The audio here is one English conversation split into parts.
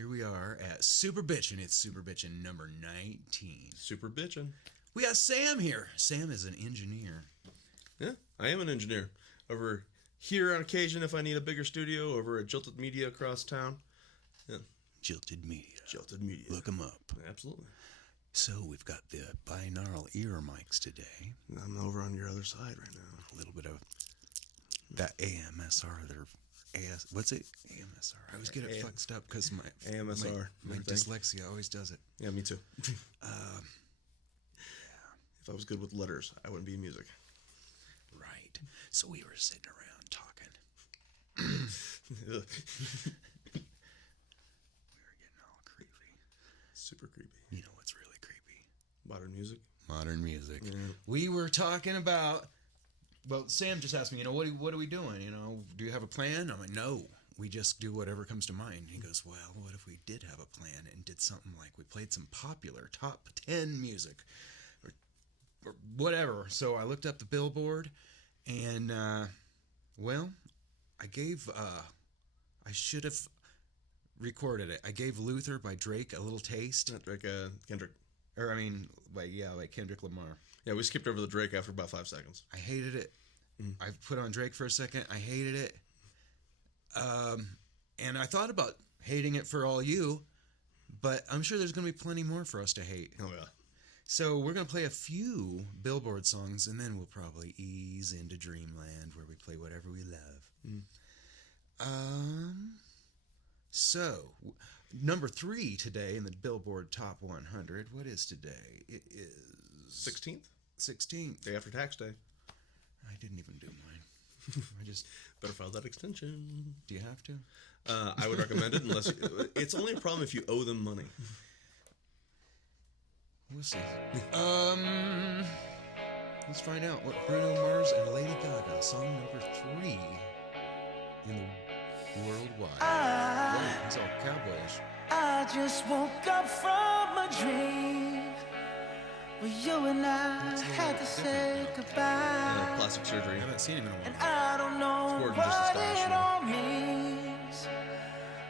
here we are at Super Bitchin'. It's Super Bitchin' number 19. Super Bitchin'. We got Sam here. Sam is an engineer. Yeah, I am an engineer. Over here on occasion if I need a bigger studio, over at Jilted Media across town. Yeah. Jilted Media. Jilted Media. Look them up. Absolutely. So we've got the Bi-Gnarly ear mics today. I'm over on your other side right now. A little bit of that AMSR. What's it? AMSR. I always get it fucked up because my AMSR. My dyslexia always does it. Yeah, me too. If I was good with letters, I wouldn't be in music. Right. So we were sitting around talking. We were getting all creepy. Super creepy. You know what's really creepy? Modern music? Modern music. Yeah. We were talking about... Well, Sam just asked me, what are we doing? Do you have a plan? I'm like, no. We just do whatever comes to mind. He goes, well, what if we did have a plan and did something like we played some popular top 10 music or whatever. So I looked up the Billboard and, I should have recorded it. I gave Luther by Drake a little taste. Drake, Kendrick. Like Kendrick Lamar. Yeah, we skipped over the Drake after about 5 seconds. I hated it. I put on Drake for a second. I hated it. And I thought about hating it for all you, but I'm sure there's going to be plenty more for us to hate. Oh, yeah. So we're going to play a few Billboard songs, and then we'll probably ease into Dreamland, where we play whatever we love. So, number 3 today in the Billboard Top 100. What is today? It is... 16th? 16th. Day after tax day. I didn't even do mine. I just... Better file that extension. Do you have to? I would recommend it unless... It's only a problem if you owe them money. We'll see. Let's find out what Bruno Mars and Lady Gaga, song number 3 in the worldwide. Wow, it's all cowboyish. I just woke up from a dream where you and I had to say goodbye. Plastic surgery. I haven't seen him in a while. And I don't know It's what just it all means,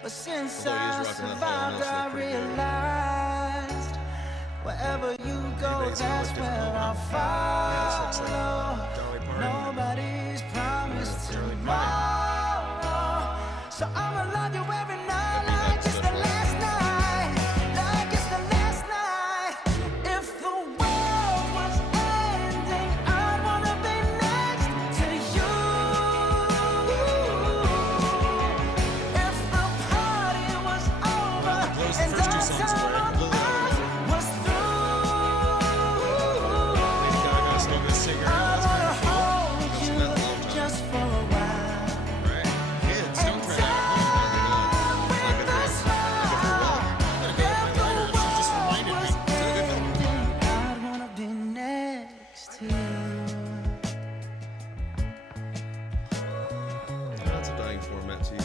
but since Although he I is rocking that survived, Hall & I Oates, pretty good. realized wherever you go, Anybody's gonna that's look where different. I'll Yeah, this looks follow. like Dolly Parton. Nobody's promised Charlie tomorrow, so I'ma love you every night like it's the last night, like it's the last night. If the world was ending, I'd wanna be next to you. If the party was over Close the and first 2 our songs time away. on earth was through, Lady Gaga's still gonna sing her I out. wanna hold That's you been a long time. just for a while. Right. Kids, don't try that at home. With a smile, if the world Just reminded me. was ending, I'd wanna be next to you. That's a dying format TV.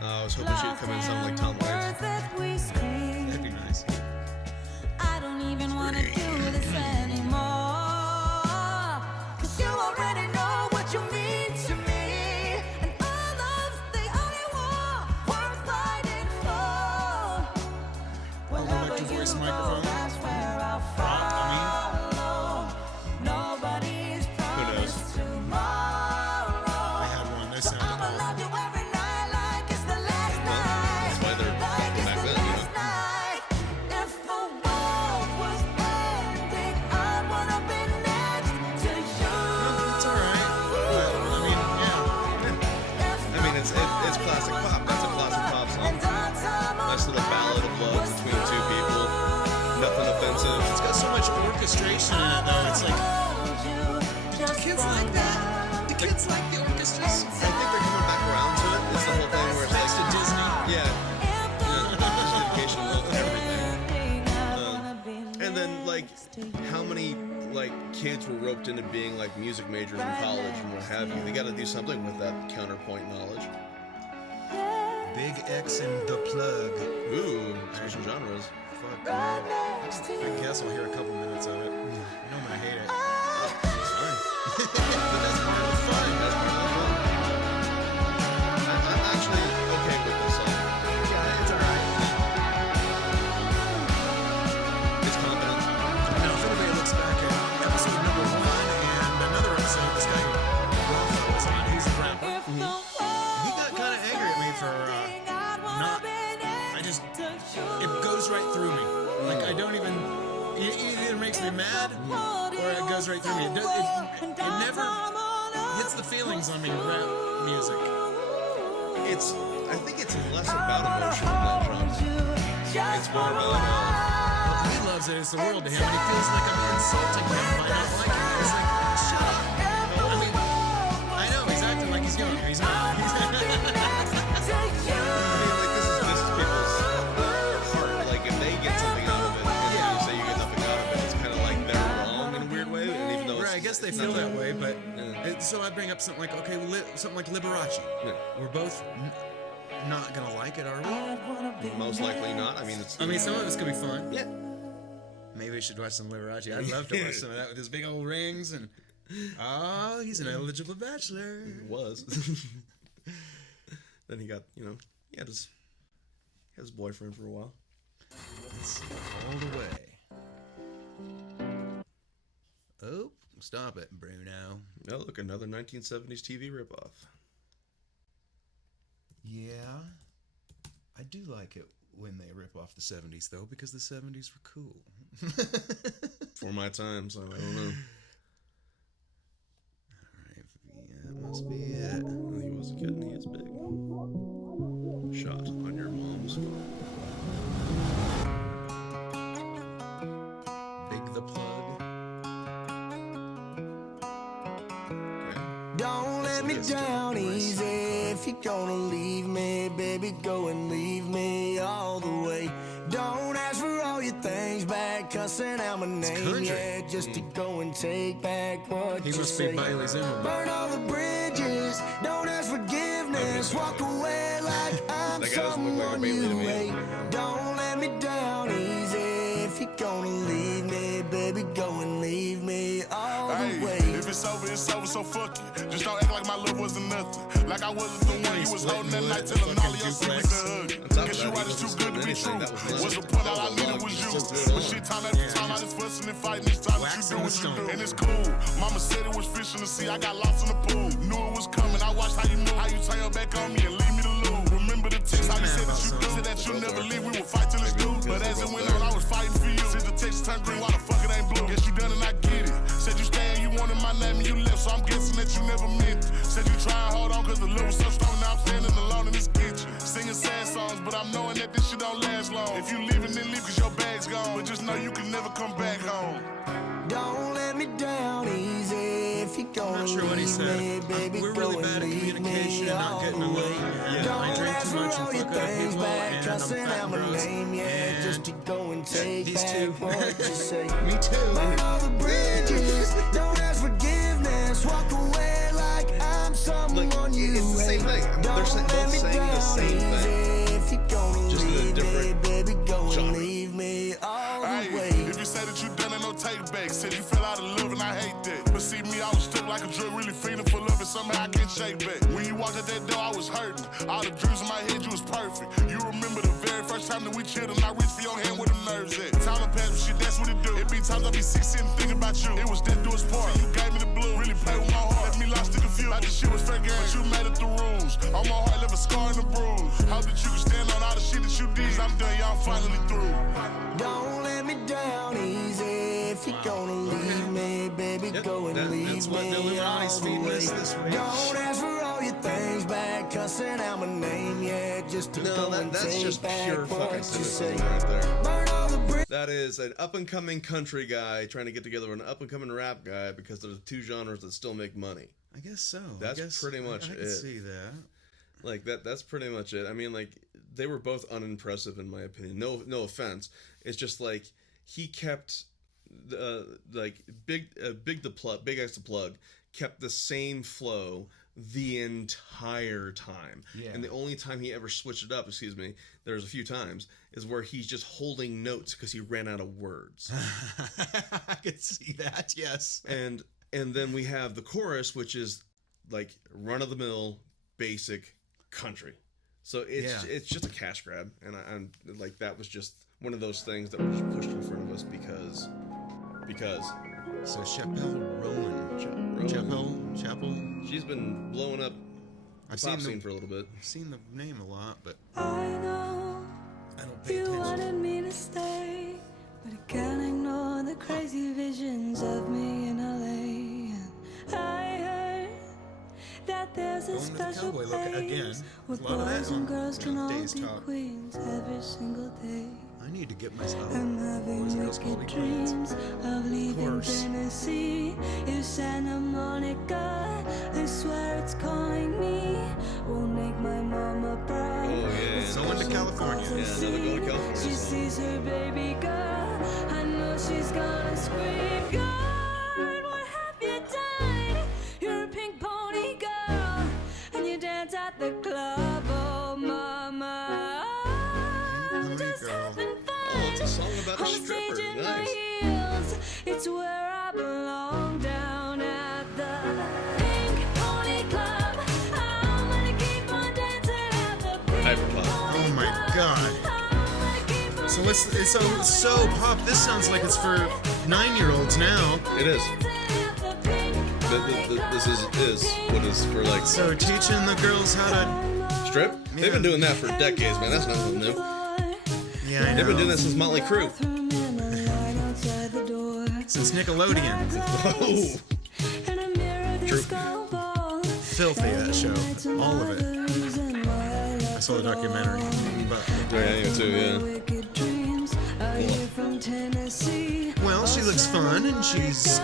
I was hoping she'd come in sounding like Tom Waits. That'd be nice. I don't even want to do this anymore, 'cause you already know what you mean to me, and our love's the only war worth fighting for. Wherever you voice go, microphone. That's where I'll follow. Nobody's promised tomorrow. I had one. They sounded I'ma awful. love you every night like it's the last night. That's why they're Like from it's back the then, you last know. night. If the world was ending, I'd wanna be next to you. It's alright. But, I mean, it's classic pop. That's a classic pop song. Nice little ballad of love between 2 people. Nothing offensive. it's got so much orchestration in it, though. It's like, do kids like that? Do kids like the orchestras? I think they're coming back around to it. It's the whole thing where it's Thanks to like, Disney. yeah, dedication and everything. And then, like, how many, like, kids were roped into being, like, music majors in college and what have you? They got to do something with that counterpoint knowledge. Big X and The Plug. Ooh, switching genres. Fuck, man. I guess I'll hear a couple minutes of it. I know I'm gonna hate it. It's fine. But that's part of the fun. That's part of the fun. either mad or it goes right through me. It never hits the feelings on me. Rap music. I think it's less about emotion than that genre. It's more about He loves it. It's the world to him, and he feels like I'm insulting him by not liking it. It's like, shut up. I mean, I know he's acting like he's young. He's not. I mean, like this is people's heart. Like if they get something out of it, and you say you get nothing out of it, it's kind of like they're wrong in a weird way. And even though Right, I guess they feel that way, but so I bring up something like, okay, something like Liberace. Yeah. We're both not gonna like it, are we? Most likely not. I mean, some of it's gonna be fun. Yeah. Maybe we should watch some Liberace. I'd love to watch some of that with his big old rings and. Oh, he's an eligible bachelor. Was. Then he got, he had his boyfriend for a while. It's all the way. Oh, stop it, Bruno. Oh, look, another 1970s TV ripoff. Yeah, I do like it when they rip off the 70s, though, because the 70s were cool. For my time, so I don't know. That must be it. Well, he was a kid and he is big. Shot on your mom's phone. Big the plug. Okay. Don't let me Yes, down Junrei. easy. If you're gonna leave me, baby, go and leave me all the way. Don't ask for all your things back, cussing out my name, country. yeah, just to go and take back what He you must say. be Bailey Zimmerman. Burn all the bridges, don't ask forgiveness, walk away like I'm That guy doesn't look like a someone Bailey to you me. hate. Don't let me down easy. If you're gonna leave me, baby, go and leave me all the way. If it's over, so fuck it. Just don't act like my love wasn't nothing. Like I wasn't the one you was holding that night till all of your secrets to hug. Guess you right, it's too good to be true. What's the point? All I needed was you. But shit, time after time, I just fussing and fighting. It's time that you do what you do. And it's cool. Mama said it was fish in the sea. I got lost in the pool. Knew it was coming. I watched how you moved. How you turn your back on me and leave me to lose. Remember the text, how you said that you do. Said that you'll never leave. We would fight till it's due. But as it went on, I was fighting for you. Since the text turned green, why the fuck it ain't blue? Guess you done and I get it. Said you stay and you wanted my name and you left, so I'm guessing that you never meant it. Said you try and hold on cause the love was so strong, now I'm standing alone in this kitchen. Singing sad songs, but I'm knowing that this shit don't last long. If you leaving, then leave cause your bag's gone. But just know you can never come back home. Don't let me down easy. If you're gonna I'm not sure what he leave said. me, baby, We're go really and bad at leave communication me and not all getting the along. way. I Don't drink ask too for much all and your fuck other things people, back, and I'm cussing fat out my gross, name, yeah, and just to go and take these back two. what you say. Me too. Burn all the bridges, don't ask forgiveness, walk away like I'm someone Like, you it's the same hate. thing. They're Don't both let me saying the down same thing. easy. If you're gonna Just in a leave me, different baby, go and genre. leave me all the Hey, way. if you say that you done it, no take back. Said you fell out of love and I hate that. But see me, I was stuck like a drug, really feeling for love and somehow I can't shake back. When you walked out that door, I was hurting. All the dreams in my head, you was perfect. You remember the very first time that we chilled and I reached for your hand where the nerves at. Time to pass, but shit, that's what it do. It be times I be sick sitting thinking about you. It was death do us part. You gave me the blue, really played with my heart. Left me lost and confused. Like the shit was fair game, but you made it the rules. On my heart, left a scar and a bruise. Hope that you can stand on all the shit that you did. I'm done, y'all finally through. Don't let me down easy. If you're gonna leave me, baby, go and leave That's what me Illuminati's all the feeding way. us this week. Don't ask for all your things back, cussing out my name, yeah, just to No, go and that's take just back pure what fucking you cynicism say. right there. Burn all the bridges. That is an up-and-coming country guy trying to get together with an up-and-coming rap guy because there's two genres that still make money. I guess so. That's I guess, pretty much I can it. see that. Like that's pretty much it. I mean, like they were both unimpressive in my opinion. No offense. It's just like he kept like Big X the Plug kept the same flow the entire time. Yeah. And the only time he ever switched it up, there's a few times, is where he's just holding notes because he ran out of words. I could see that. Yes. And then we have the chorus, which is like run-of-the-mill basic country. So it's just a cash grab, and I'm like that was just one of those things that was just pushed in front of us because. So Chappell Roan. Chappell. She's been blowing up the I've pop seen scene for a little bit. I've seen the name a lot, but I know I don't pay you attention. wanted me to stay, but I can't ignore the crazy visions of me in LA. I heard that there's a Going to the special cowboy look again. place where A lot of that boys and on, girls can all Days be Top. queens every single day. I need to get myself. I'm having Boys and Girls Can All Be wicked Queens. dreams of leaving course. Tennessee. If Santa Monica, I swear it's calling me. Won't make my mama proud. Oh, yeah. It's Going to special California. cause I Yeah, another going to see California She song. sees her baby girl. I know she's gonna scream. God, what have you done? You're a pink pony girl, and you dance at the club. Oh, mama. I'm Pony just girl. having fun. Oh, it's a song about a On stripper. stage in my Nice. heels, it's where I belong, down at the Pink Pony Club. I'm gonna keep on dancing at the Pink Hyperpop. Pony Oh my Club. God. I'm gonna keep on So it's so pop. This sounds like it's for 9-year-olds now. It is. dancing at the Pink This is what is for like So teaching the girls how to. strip. They've been doing that for decades, man. That's nothing new. Yeah, I They've been doing know. that since Motley Crue. Since Nickelodeon. Whoa. True. Filthy, that show. All of it. I saw the documentary. But, Yeah, you too, yeah. well, she looks fun and she's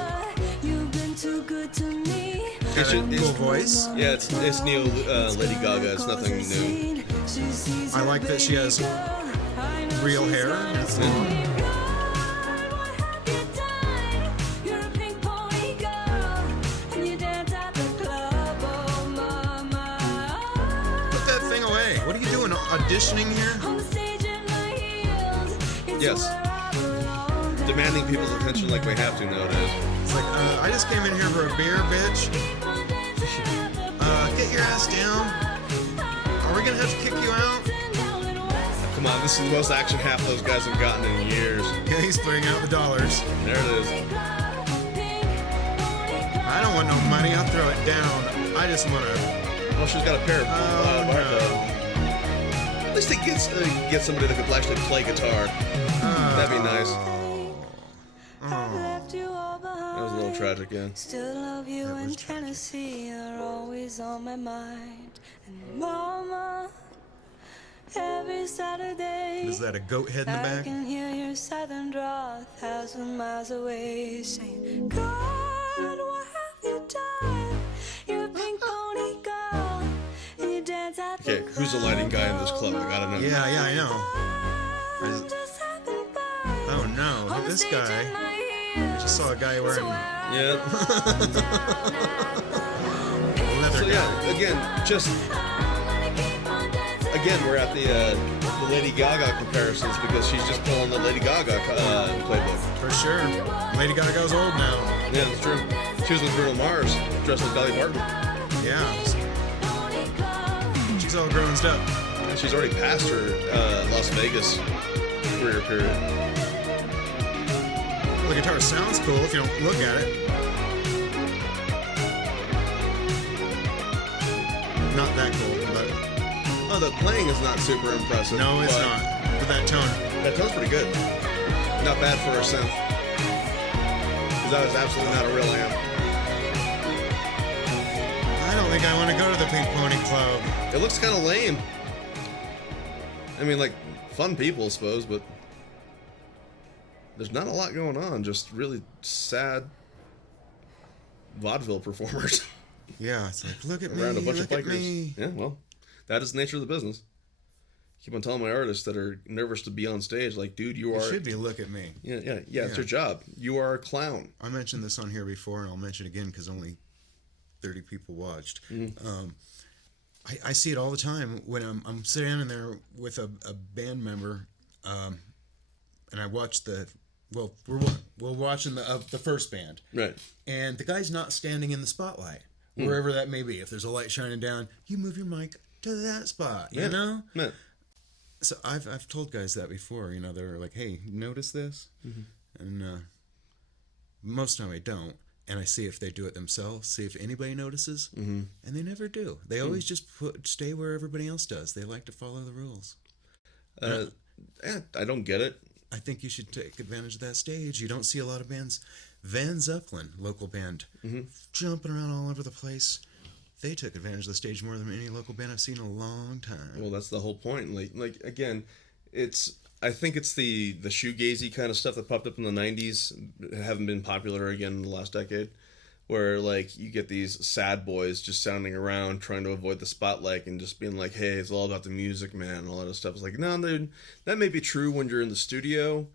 You've been too good to me. got a should- cool voice. Yeah, it's neo Lady Gaga. It's nothing new. I like that she has real hair. It's long. Put that thing away. What are you doing? Auditioning here? Yes. Demanding people's attention like we have to nowadays. It's like, I just came in here for a beer, bitch. Get your ass down. Are we gonna have to kick you out? Come on, this is the most action half those guys have gotten in years. Yeah, he's putting out the dollars. There it is. I don't want no money. I'll throw it down. I just want to. Well, she's got a pair of Oh, bar no. At least it get somebody that could actually play guitar. That'd be nice. That was a little tragic, yeah. Still love you That was in Tennessee, you're always on my mind. And mama, every Saturday, Is that a goat head in the I back? can hear your southern draw 1,000 miles away, saying, God, what have you done? You're a pink pony girl, and you dance at the Okay, who's the lighting guy in this club? I gotta know. Yeah, I know. I'm just having fun. Oh no, On the this stage guy. in my I just saw a guy wearing Yeah. leather. So yeah, again, we're at the Lady Gaga comparisons because she's just pulling the Lady Gaga playbook. For sure. Lady Gaga's old now. Yeah, that's true. She was with Bruno Mars, dressed as Dolly Parton. Yeah. She's all grown up. And she's already past her Las Vegas career period. The guitar sounds cool if you don't look at it. Not that cool, but Oh, the playing is not super impressive. no, it's but not. But that tone. That tone's pretty good. Not bad for a synth. 'Cause that is absolutely not a real amp. I don't think I want to go to the Pink Pony Club. It looks kind of lame. I mean, like, fun people, I suppose, but there's not a lot going on. Just really sad vaudeville performers Yeah, it's like, look at me, around a bunch look of at bikers. me. Yeah, well, that is the nature of the business. Keep on telling my artists that are nervous to be on stage, like, dude, you It are. should be look at me. Yeah, it's Yeah. your job. You are a clown. I mentioned this on here before, and I'll mention it again because only 30 people watched. I see it all the time when I'm sitting in there with a band member, and I watch we're watching the first band, Right. and the guy's not standing in the spotlight, wherever that may be. If there's a light shining down, you move your mic to that spot, you know? Yeah. So I've told guys that before, you know, they're like, hey, notice this? And most of the time I don't. And I see if they do it themselves, see if anybody notices. And they never do. They always just stay where everybody else does. They like to follow the rules. I don't get it. I think you should take advantage of that stage. You don't see a lot of bands. Van Zeppelin, local band, jumping around all over the place. They took advantage of the stage more than any local band I've seen in a long time. Well, that's the whole point. Like again, I think it's the shoegazy kind of stuff that popped up in the 90s haven't been popular again in the last decade, where like you get these sad boys just sounding around trying to avoid the spotlight and just being like, hey, it's all about the music, man, and all that stuff. It's like, no, dude, that may be true when you're in the studio,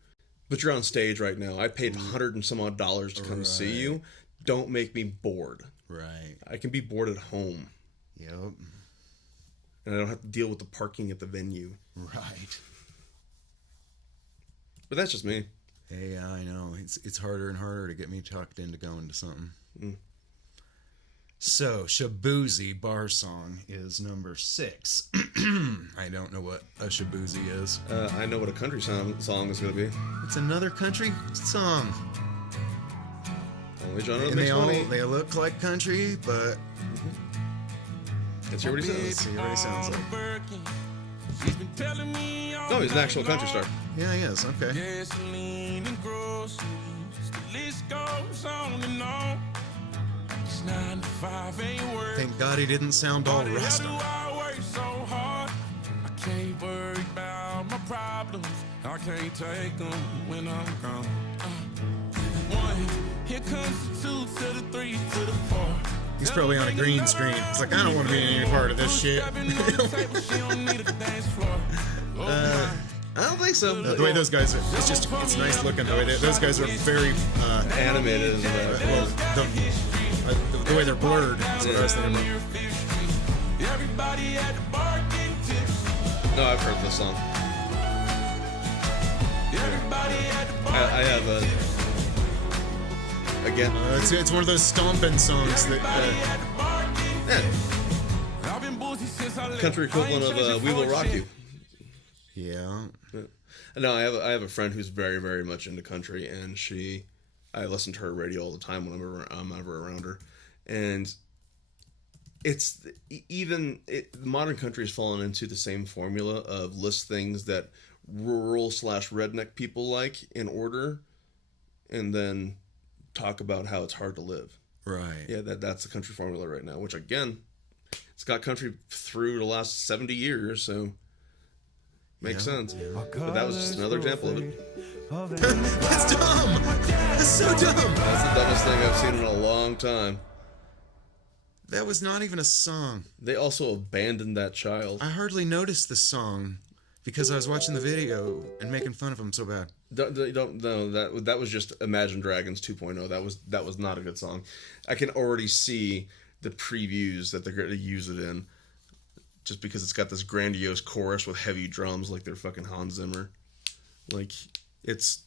but you're on stage right now. I paid $100 and some odd to come see you. Don't make me bored. Right. I can be bored at home. Yep. And I don't have to deal with the parking at the venue. Right. But that's just me. Hey, I know. It's harder and harder to get me talked into going to something. So, Shabuzi Bar Song is number 6. I don't know what a Shabuzi is. I know what a country song is going to be. It's another country song. Only genre that And makes money. they look like country, but... Let's hear what he Let's says. see what he sounds like. No, he's an actual country star. Yeah, he is. Okay. Gasoline and groceries, the list goes on and on. It's 9 to 5 ain't work. Thank God he didn't sound all Why the hell Rasta. do I work so hard? I can't worry about my problems. I can't take them when I'm gone. 1, here comes the 2 to the 3 to the 4. He's probably on a green screen. It's like, I don't want to be in any part of this shit. I don't think so. The way those guys are, it's nice looking. The way those guys are very, Animated. well, the way they're blurred. That's what I was thinking about. No, I've heard this song. I have a... Again. It's one of those stomping songs that. Country equivalent of "We Will Rock You." Yeah. No, I have a friend who's very, very much into country, and I listen to her radio all the time whenever I'm ever around her, and it's modern country has fallen into the same formula of list things that rural/redneck people like in order, and then talk about how it's hard to live. Right. Yeah, that's the country formula right now, which again, it's got country through the last 70 years, so makes sense. But that was just another example of it. That's dumb! That's so dumb! That's the dumbest thing I've seen in a long time. That was not even a song. They also abandoned that child. I hardly noticed the song because I was watching the video and making fun of him so bad. Don't no, that was just Imagine Dragons 2.0. That was not a good song. I can already see the previews that they're going to use it in, just because it's got this grandiose chorus with heavy drums like they're fucking Hans Zimmer. Like it's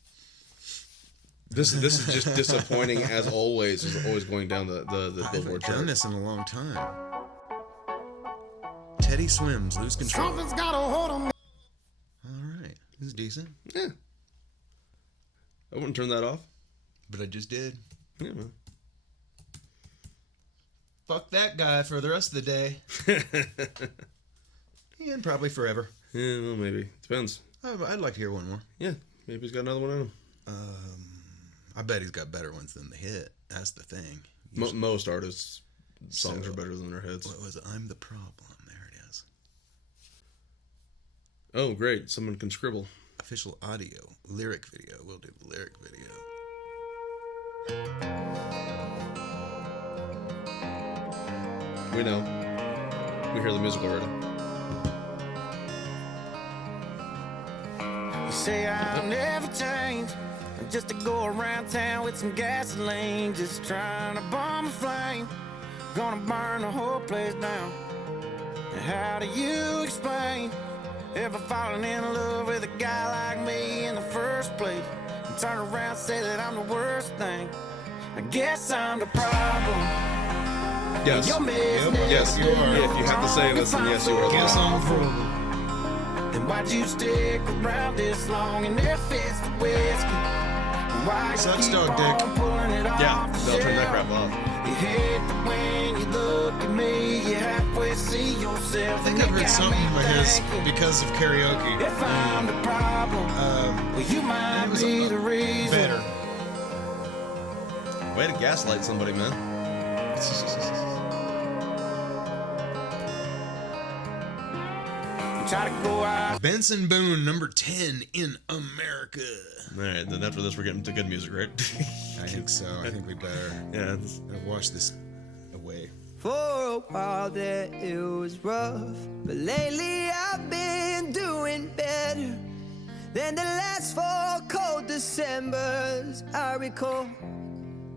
this is just disappointing as always. Is always going down the Billboard chart. I've done this in a long time. Teddy Swims, Lose Control. Something's got a hold on me. All right, this is decent, Yeah. I wouldn't turn that off. but I just did. Yeah, man. Fuck that guy for the rest of the day. And probably forever. Yeah, well, maybe. Depends. I'd like to hear one more. Yeah, maybe he's got another one in him. I bet he's got better ones than the hit. That's the thing. Most artists' songs are better than their hits. What was it? I'm the Problem. There it is. Oh, great. Someone can scribble. Official audio. Lyric video. We'll do the lyric video. We know. We hear the music already. You say I'll never change. I'm just to go around town with some gasoline, just trying to bomb a flame. Gonna burn the whole place down. And how do you explain ever falling in love with a guy like me in the first place? And turn around and say that I'm the worst thing. I guess I'm the problem. Yes. Your business. Yes, you are. Yeah, if you have to say this, then yes, you are. Guess I'm the problem. Then why'd you stick around this long and if it's the whiskey? Why Sucks, you keep dog on dick. pulling it off Yeah, the they'll turn that shelf? crap off. You hate the when you look at me, you halfway see yourself think I've heard something of his because of karaoke. If I'm the problem, well, you might be the reason. Better. Way to gaslight somebody, man. Try to go out. Benson Boone, number 10 in America. All right, then after this, we're getting to good music, right? I think so. I think we better Yeah. wash this away. For a while there it was rough, but lately I've been doing better than the last 4 cold Decembers I recall.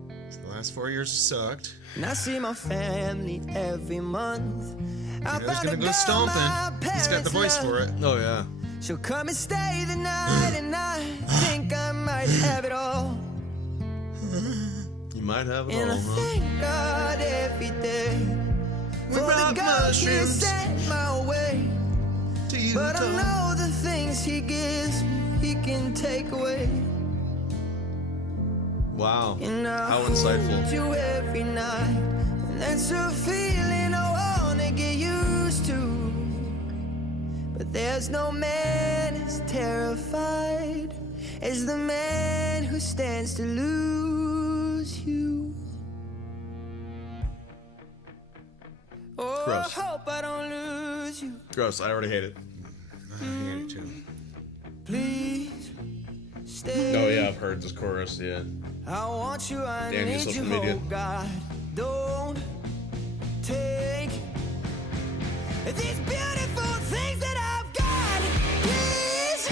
The last 4 years sucked. And I see my family every month. I He's gonna go stomping. He's got the voice for it. Oh, yeah. She'll come and stay the night, and I think I might have it all. You might have it And I all, huh? thank God every day for the brought God He mushrooms sent my way. To you, But I know the things He gives me, He can take away. Wow. And I How insightful. hold you every night, and that's a feeling I wanna get used to. But there's no man as terrified as the man who stands to lose you. Oh, Gross. I hope I don't lose you. Gross. I already hate it. I hate it too. Please stay. Oh, yeah, I've heard this chorus, yeah. I want you, I Damn you, need social you, media. oh God. Don't take these beautiful things that I've got. Please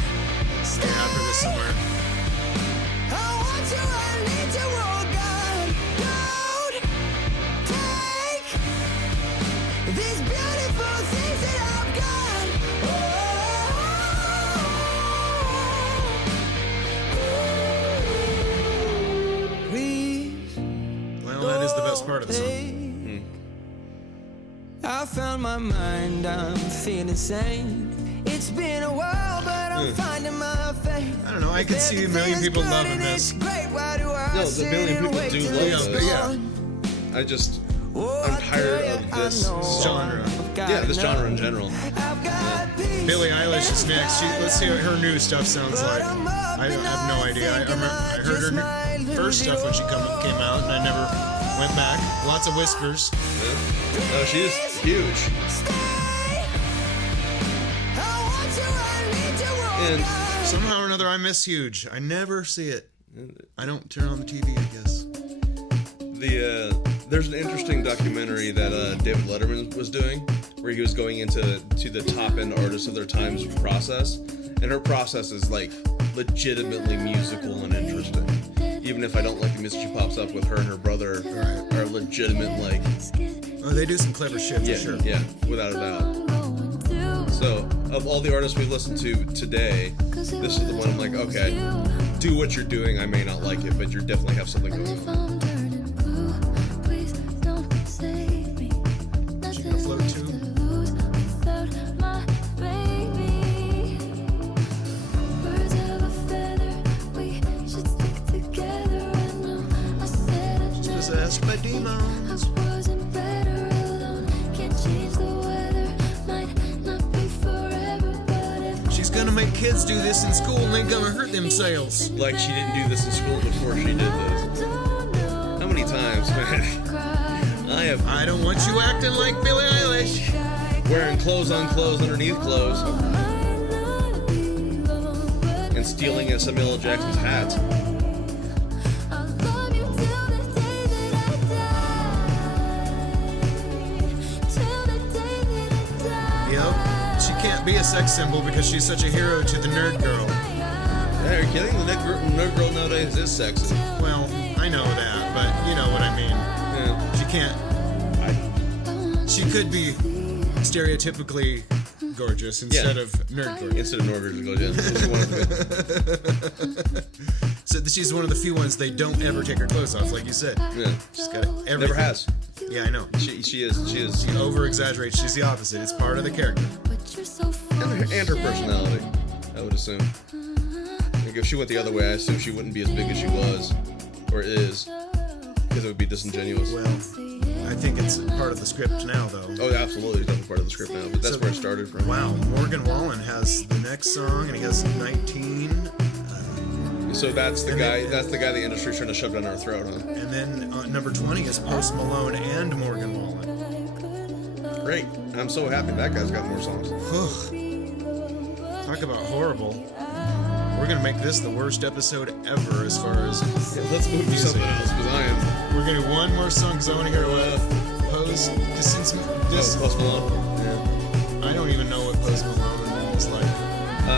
stay. Yeah, I've heard this somewhere. I want you, I need you, oh God. Don't take these beautiful things that I've got. Oh, please. Well, that is the best part of the song. I found my mind, I'm feeling sane. It's been a while, but I'm finding my faith. I don't know. I could see a million people loving this. No, the million people do love this. Yeah. I just, I'm tired of this Genre. Yeah, this genre in general. Billie Eilish is next. Let's see what her new stuff sounds like. I have no idea. I heard her first stuff when she came out, and I never went back. Lots of whispers. Oh, she is huge. And Somehow or another, I miss Huge. I never see it. I don't turn on the TV, I guess. there's an interesting documentary that David Letterman was doing, where he was going into the top end artists of their time's process, and her process is like legitimately musical and interesting. Even if I don't like the music she pops up with, her and her brother are legitimate, like. Oh, they do some clever shit for sure. Yeah, without a doubt. So, of all the artists we listened to today, this is the one I'm like, okay, do what you're doing. I may not like it, but you definitely have something going on. She can float too. She's possessed by demons. She's gonna make kids do this in school and they're gonna hurt themselves. Like she didn't do this in school before she did this. How many times, man? I don't want you acting like Billie Eilish. Wearing clothes on clothes underneath clothes. And stealing Samuel L. Jackson's hat. Yep. She can't be a sex symbol because she's such a hero to the nerd girl. Are you kidding? The nerd girl nowadays is sexy. Well, I know that, but you know what I mean. Yeah. She can't. She could be stereotypically gorgeous instead of nerd gorgeous. Instead of Norgers, So she's one of the few ones they don't ever take her clothes off, like you said. Yeah. She's got everything. Never has. Yeah, I know. She is. She over exaggerates. She's the opposite. It's part of the character. And her personality, I would assume. Like if she went the other way, I assume she wouldn't be as big as she was, or is. because it would be disingenuous. Well, I think it's part of the script now, though. Oh, yeah, absolutely. It's definitely part of the script now, but that's where it started from. Wow, Morgan Wallen has the next song, and he has 19. So that's the guy. That's the guy the industry's trying to shove down our throat, huh? And then number 20 is Post Malone and Morgan Wallen. Great. I'm so happy that guy's got more songs. Talk about horrible. We're gonna make this the worst episode ever as far as. Yeah, let's move to something else because I am. We're gonna do one more song because I want to hear what Post. Since this, Post Malone. I don't even know what Post Malone is like.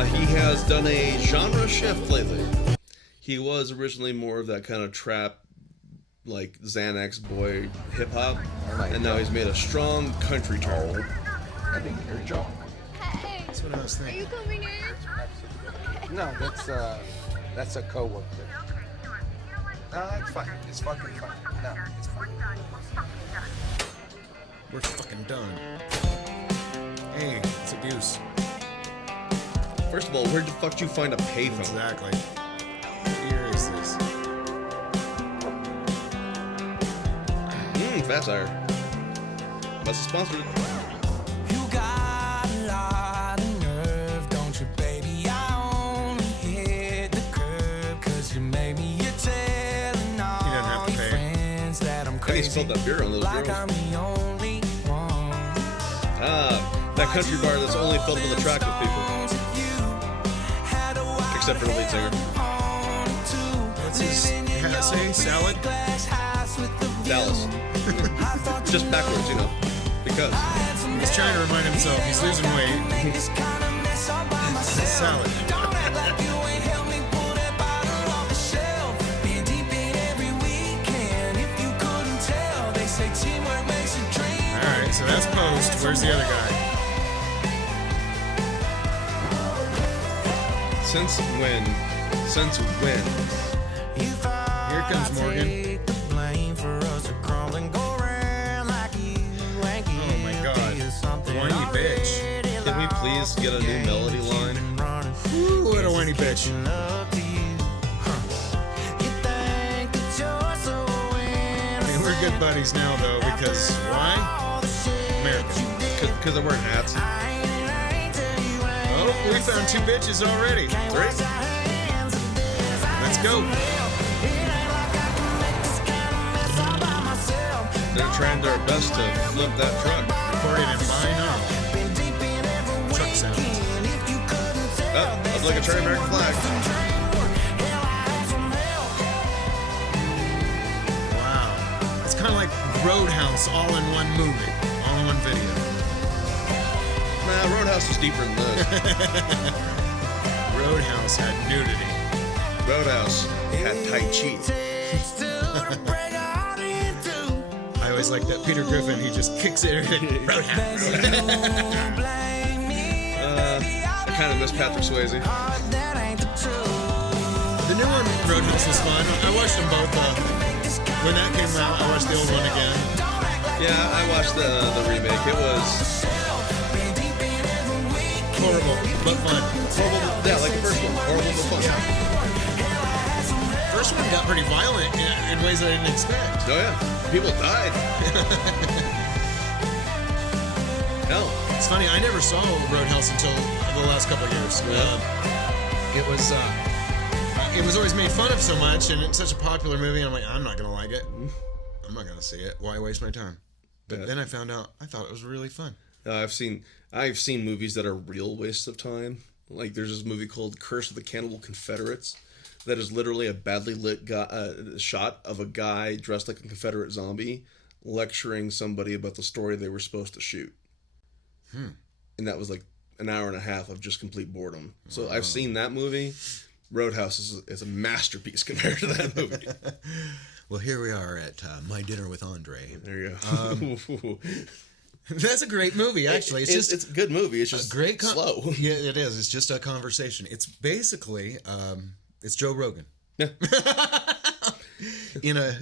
He has done a genre shift lately. He was originally more of that kind of trap, like Xanax boy hip hop, and now he's made a strong country turn. I think you're Joe. Hey, That's what I was are thinking. you coming in? No, that's a coworker. No, it's fine. It's fucking fine. No, it's fine. We're fucking done. Hey, it's abuse. First of all, where the fuck did you find a payphone? Exactly. Here is this. Fast Tire. That's sponsored. You got a lot of nerve, don't you, baby? I only hit the curb 'cause you made me. You're telling all He doesn't have to your pay. friends that I'm And he crazy, spilled that beer on those like girls. I'm the only one. That country bar that's only filled with attractive people. Except for the lead singer. What's his say? Salad? Dallas. Just backwards, you know. Because. He's trying to remind himself he's losing weight. Salad. Alright, so that's Post. Where's the other guy? Since when? Since when? Here comes Morgan. Oh my god. Whiny bitch. Can we please get a new melody line? Ooh, what a whiny bitch. Hey, we're good buddies now, though, because why? America. Because they're wearing hats. Oh, we found two bitches already. Three. Let's go. They're trying their best to flip that truck. Recording in Bi-Gnarly. Truck sound. Oh, that's like a cherry American flag. Wow. It's kind of like Roadhouse all in one movie, all in one video. Nah, Roadhouse was deeper than this. Roadhouse had nudity. Roadhouse had Tai Chi. I always like that Peter Griffin, he just kicks it in. Roadhouse. I kind of miss Patrick Swayze. The new one, Roadhouse, was fun. I watched them both. When that came out, I watched the old one again. Yeah, I watched the remake. It was Horrible, but fun. horrible. Yeah, like the first one. Horrible but fun. First one got pretty violent in ways I didn't expect. Oh yeah, people died. No. It's funny, I never saw Roadhouse until the last couple of years. It was always made fun of so much, and it's such a popular movie. I'm like, I'm not gonna like it. I'm not gonna see it. Why waste my time? But Yeah. then I found out I thought it was really fun. I've seen movies that are real wastes of time. Like there's this movie called Curse of the Cannibal Confederates that is literally a badly lit shot of a guy dressed like a Confederate zombie lecturing somebody about the story they were supposed to shoot. And that was like an hour and a half of just complete boredom. So I've seen that movie. Roadhouse is a masterpiece compared to that movie. Well, here we are at My Dinner with Andre. There you go. That's a great movie, actually. It's a good movie. It's just great slow. Yeah, it is. It's just a conversation. It's basically it's Joe Rogan. Yeah.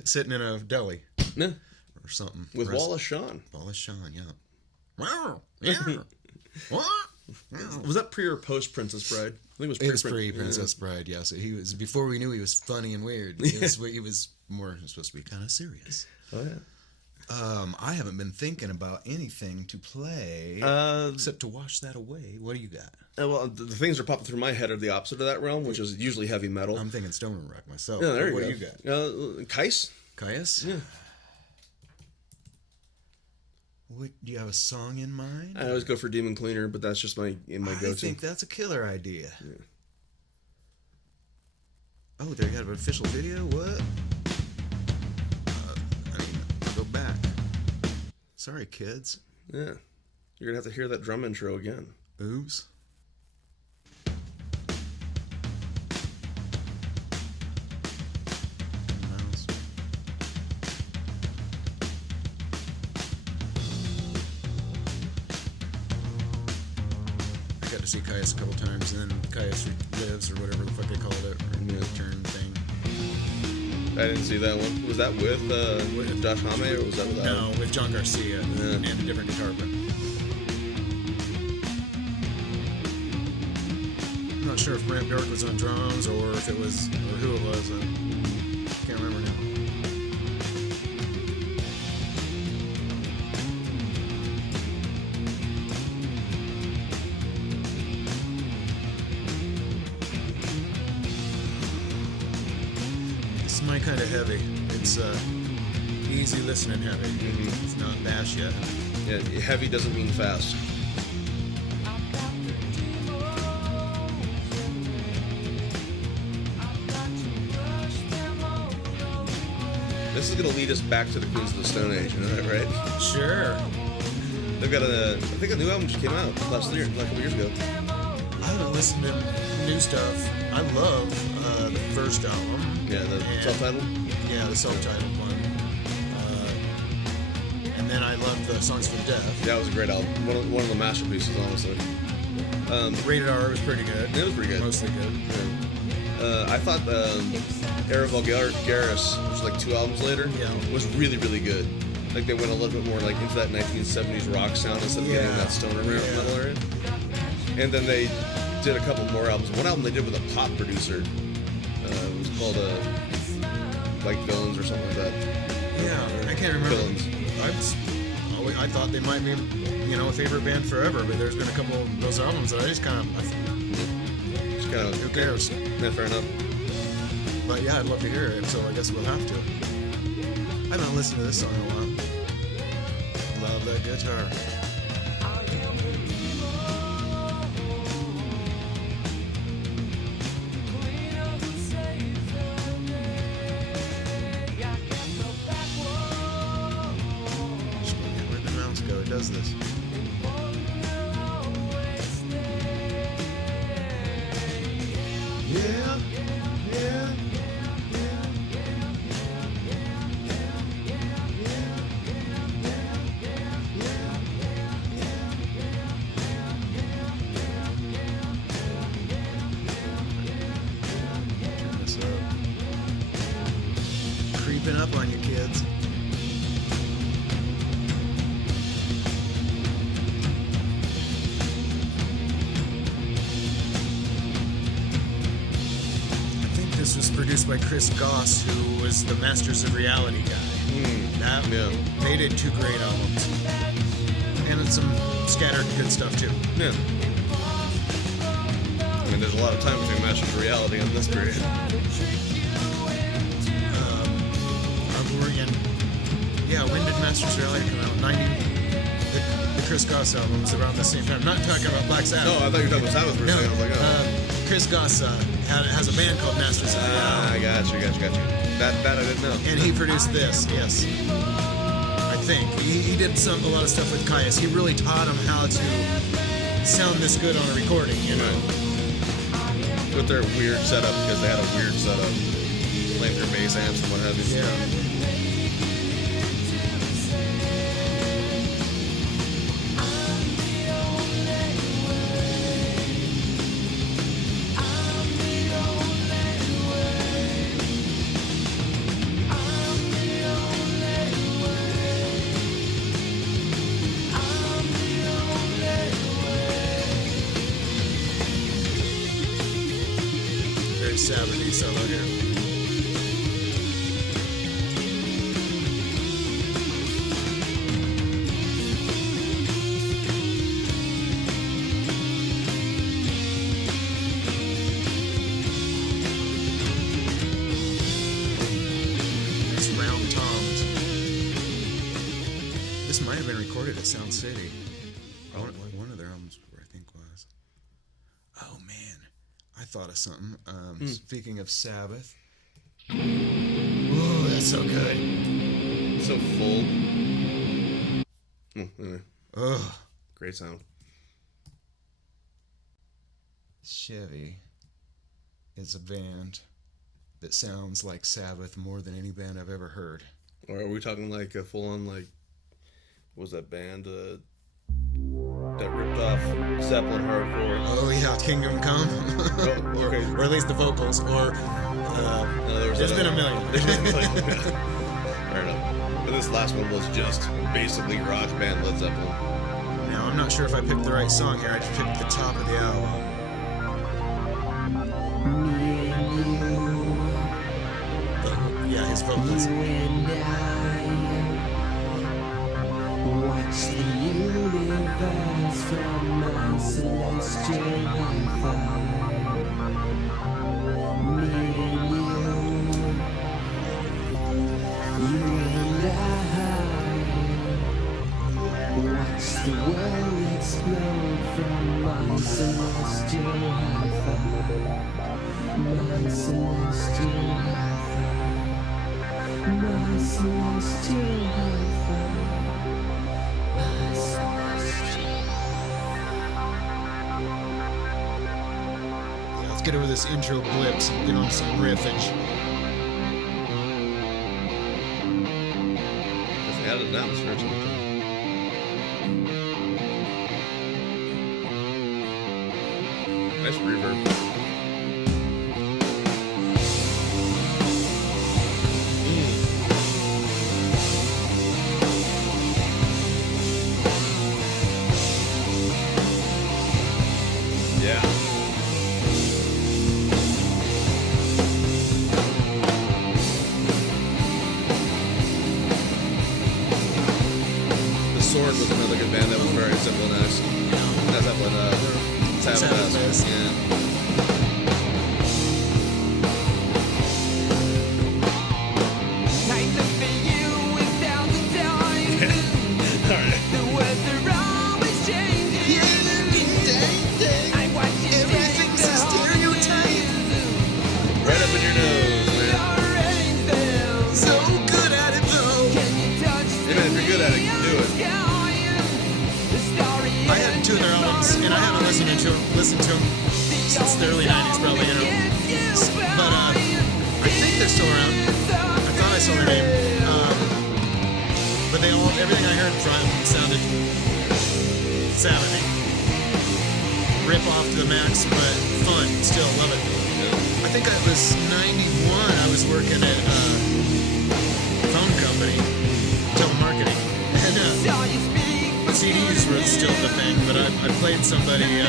Sitting in a deli. Yeah. Or something. With Wallace Shawn. Wallace Shawn, yeah. Wow. Yeah. What? Was that pre or post Princess Bride? I think it was pre. It was pre Princess Bride, yeah. So he was before we knew he was funny and weird. He was more supposed to be kind of serious. Oh yeah. I haven't been thinking about anything to play except to wash that away. What do you got? Well, the things that are popping through my head are the opposite of that realm, which is usually heavy metal. I'm thinking stoner rock myself. Yeah, there you what go. do you got? Kyuss? Kyuss? Yeah. What, do you have a song in mind? I always go for Demon Cleaner, but that's just my go-to. I think that's a killer idea. Yeah. Oh, they got an official video? What? Go back. Sorry, kids. Yeah. You're going to have to hear that drum intro again. Oops. I got to see Kyuss a couple times, and then Kyuss Lives, or whatever the fuck they called it, or Return thing. I didn't see that one. Was that with Josh Homme, or was that without? No, with John Garcia and a different guitar player. I'm not sure if Brent Bjork was on drums or if it was, or who it was. I can't remember now. This is my kind of heavy. It's easy listening heavy. Mm-hmm. It's not bash yet. Yeah, heavy doesn't mean fast. This is going to lead us back to the Queens of the Stone Age, you know that, right? Sure. They've got I think a new album just came out last year, like a couple years ago. I haven't listened to new stuff. I love the first album. Yeah, the self-titled? Yeah, the self-titled one. And then I love the Songs for Death. Yeah, it was a great album. One of the masterpieces, honestly. Rated R was pretty good. It was pretty good. Mostly good. Yeah. I thought Era Vulgaris, which was like 2 albums later, was really, really good. Like they went a little bit more like into that 1970s rock sound instead of getting that stoner metal area. And then they did a couple more albums. One album they did with a pop producer. It was called like Villains or something like that. Yeah, I can't remember. Villains. I thought they might be, a favorite band forever, but there's been a couple of those albums that I just kind of, who cares? Yeah, fair enough. But yeah, I'd love to hear it, so I guess we'll have to. I haven't listened to this song in a while. Love that guitar. Where the mouse go? It does this. Yeah. Creeping up on you, kids. I think this was produced by Chris Goss, who was the Masters of Reality guy. They did 2 great albums. And it's some scattered good stuff, too. Yeah. I mean, there's a lot of time between Masters of Reality and this period. When did Masters of Reality come out? 90. The Chris Goss album was around the same time. I'm not talking about Black Sabbath. No, I thought you were talking about Sabbath for a second. I was like, oh. Chris Goss has a band called Masters of Reality. I got you. That I didn't know. And he produced this, yes. I think. He did a lot of stuff with Kyuss. He really taught him how to sound this good on a recording, With their weird setup, because they had a weird setup. Playing their bass amps and what have you. Yeah. Very Sabbath-y solo here. This might have been recorded at Sound City. One of their albums, I think, was. Oh man, I thought of something. Speaking of Sabbath. Ooh, that's so good. So full. Anyway. Ugh. Great sound. Chevy is a band that sounds like Sabbath more than any band I've ever heard. Or are we talking like a full-on, like, what was that band that ripped off Zeppelin hardcore? Oh yeah, Kingdom Come. Oh, okay. or at least the vocals. Or No, there's been a million. There's been a million. Fair enough. But this last one was just basically rock band Led Zeppelin. Now I'm not sure if I picked the right song here. I just picked the top of the album. Yeah, his vocals. Watch the universe from my celestial Wi-Fi. Me and you and I. Watch the world explode from my celestial Wi-Fi. My celestial Wi-Fi. My celestial Wi-Fi. Let's get over this intro blips and get on some riffage. If they added an atmosphere to it. Nice reverb. Yeah. The Sword was another good band that was very Zeppelin-esque. Not Zeppelin, Sabbath-esque. Yeah. Right up in your nose, man. So good at it though. Yeah, man, if you're good at it, you can do it. I had two of their albums, and I haven't listened to them since the early '90s, probably. But I think they're still around. I thought I saw their name. But everything I heard from them sounded Sabbathy. Rip off to the max, but fun. Still love it. I think it was '91. I was working at a phone company, telemarketing, and CDs were still the thing. But I played somebody a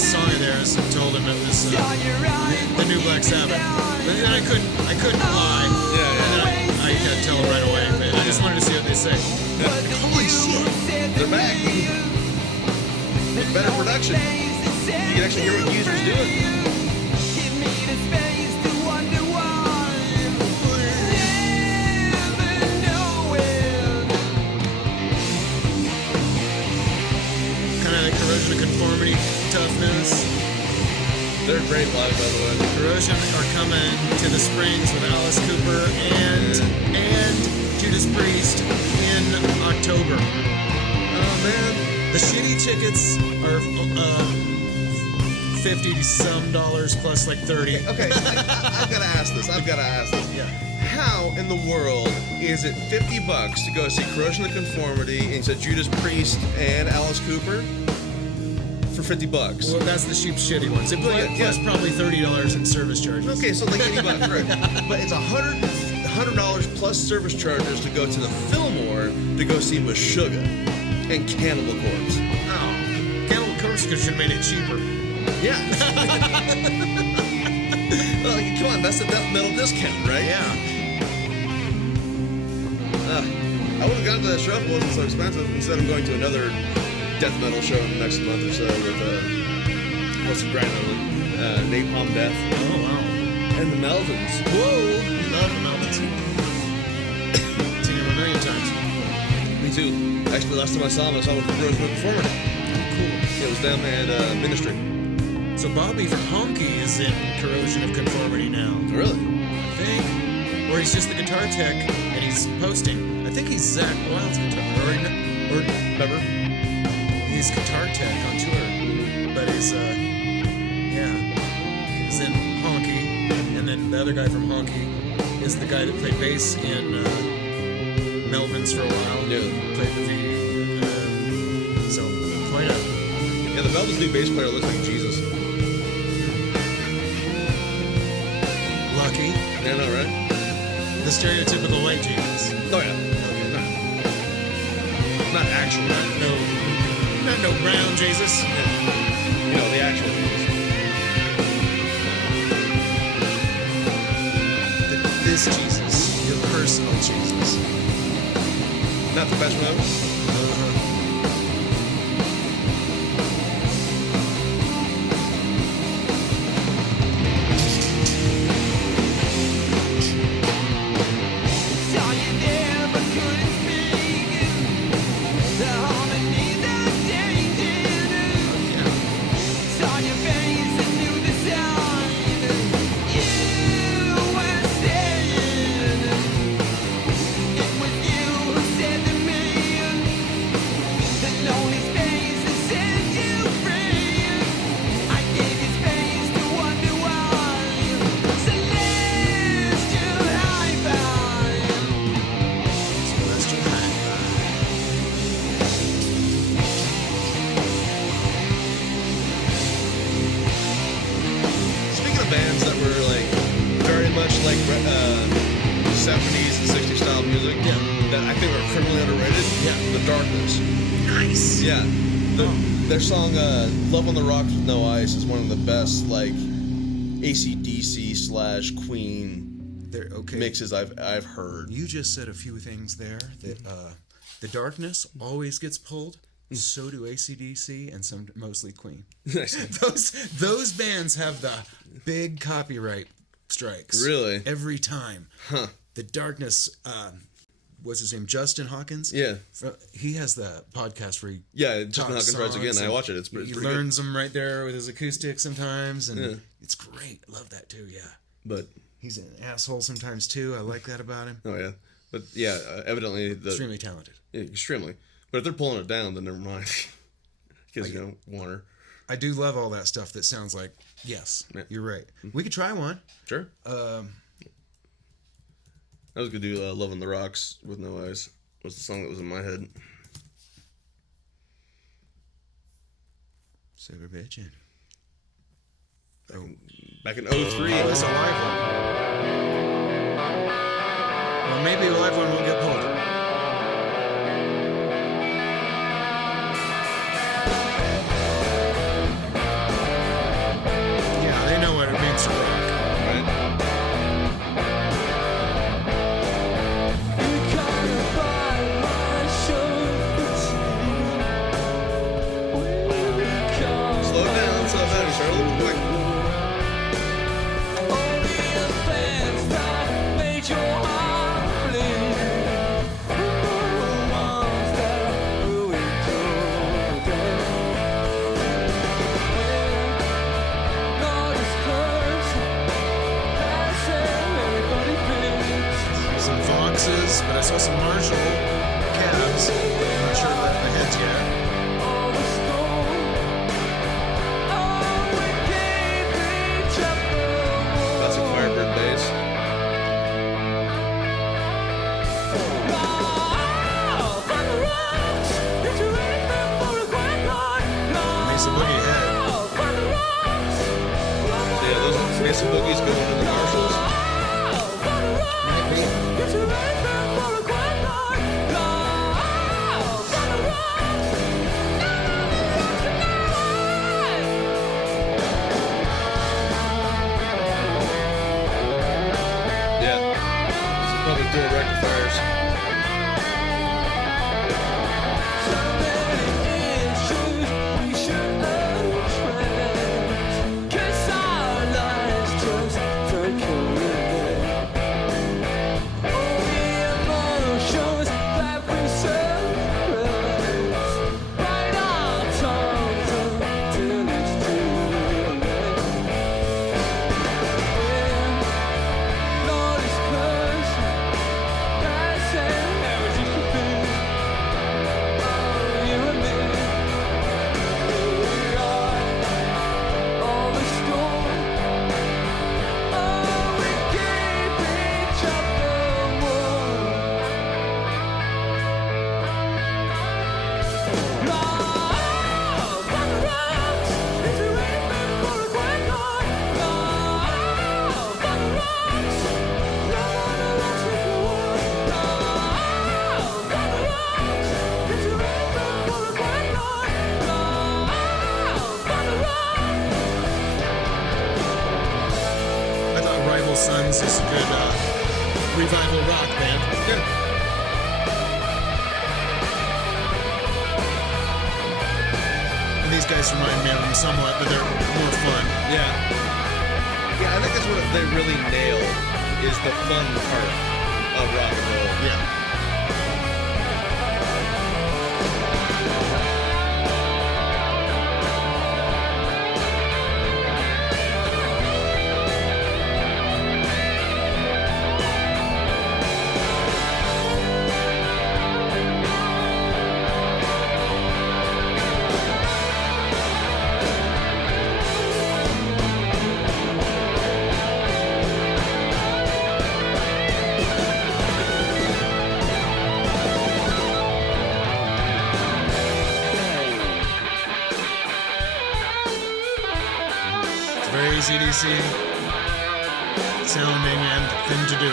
song of theirs and told him it was the new Black Sabbath. But then I couldn't lie. And then I could tell them right away. But I just wanted to see what they say. Holy shit! They're back. With better production. You can actually hear what users doing. Kind of like Corrosion of Conformity, Toughness. They're great live, by the way. Corrosion are coming to the Springs with Alice Cooper and Judas Priest in October. Oh man. The shitty tickets are $50-some plus like $30. Okay, I've got to ask this. Yeah. How in the world is it $50 to go see Corrosion of Conformity and Judas Priest and Alice Cooper for $50? Well, that's the cheap shitty ones. It plus probably $30 in service charges. Okay, so like $80, right? But it's $100 plus service charges to go to the Fillmore to go see Meshuggah and Cannibal Corpse. Oh, Cannibal Corpse should have made it cheaper. Yeah. Well, come on, that's the death metal discount, right? Yeah. I would have gone to that show if it wasn't so expensive instead of going to another death metal show in the next month or so with what's the grind on it? Napalm Death. Oh wow. And the Melvins. Whoa, love the Melvins. Seen them a million times. Actually, last time I saw him with Rosewood Performer. Cool. It was down at Ministry. So Bobby from Honky is in Corrosion of Conformity now. Really? I think. Or he's just the guitar tech and he's posting. I think he's Zach Wilde's guitar. Or Pepper? he's guitar tech on tour. But he's, he's in Honky. And then the other guy from Honky is the guy that played bass in Melvin's for a while. Yeah. Played the V. So, quite a... Yeah, the Melvin's new bass player looks like Jesus. Lucky. Yeah, no, right? The stereotypical white Jesus. Oh, yeah. Not actual. Not no brown Jesus. You know, the actual Jesus. This Jesus. Your personal Jesus. Not the best one. Saw you there but couldn't speak. The harmony that changed. Saw your face and knew the sound. You were saying it was you who said to me, the lonely space that set you free. I gave you space to wonder why. Celestial high-five. Celestial High. Speaking of bands that were like very much like 70s and 60s style music, that I think are criminally underrated. The Darkness. Nice. Yeah, their song "Love on the Rocks with No Ice" is one of the best like AC/DC / Queen They're okay. mixes I've heard. You just said a few things there that the Darkness always gets pulled. So do AC/DC and some mostly Queen. Those bands have the big copyright strikes. Really? Every time. Huh. The Darkness. What's his name? Justin Hawkins. Yeah. He has the podcast where he Yeah, just talks Hawkins Rides Again. songs I and watch it. It's pretty he good. learns them right there with his acoustic sometimes, and Yeah. it's great. Love that too. Yeah. But He's an asshole sometimes too. I like that about him. oh yeah, but yeah, evidently the Extremely talented. yeah, extremely. But if they're pulling it down, then never mind. Because you know Warner. I do love all that stuff that sounds like yes. Yeah. You're right. We could try one. Sure. I was gonna do "Love on the Rocks with No Eyes." Was the song that was in my head. So we're bitching. Back in 03. Oh, it's a live one. Well, maybe a live one will get pulled. Yeah, they know what it means to rock. Right? Slow down, slow down. You start a little quick. Some Foxes, but I saw some Marshall cabs. Not sure about the heads yet. Classic Firebird bass. Mesa Boogie head. Yeah, those Mason Boogies go into the Marshalls. Yeah. This is probably dual rectifiers. Cause our lives just revival rock band. Yeah. And these guys remind me of them somewhat, but they're more fun. Yeah. Yeah, I think that's what they really nail is the fun part of rock and roll. Yeah. Very CDC sounding and thing to do.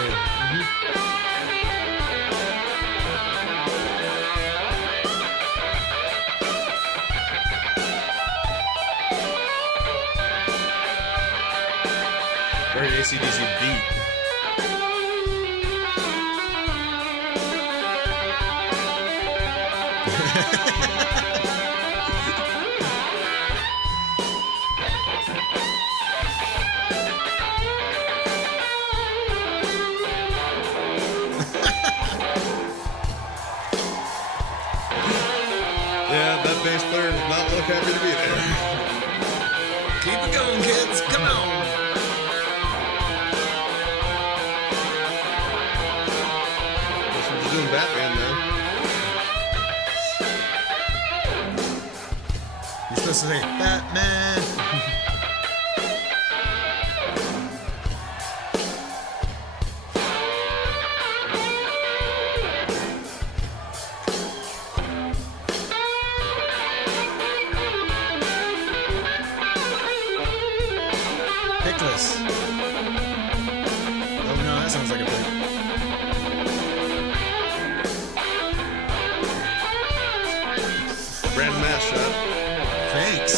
Very AC/DC beat. Yeah, that bass player does not look happy to be there. Keep it going, kids. Come on. Guess we're just doing Batman now. You're supposed to say Batman. Pickless. Oh no, that sounds like a pig. Random ass shot. Thanks.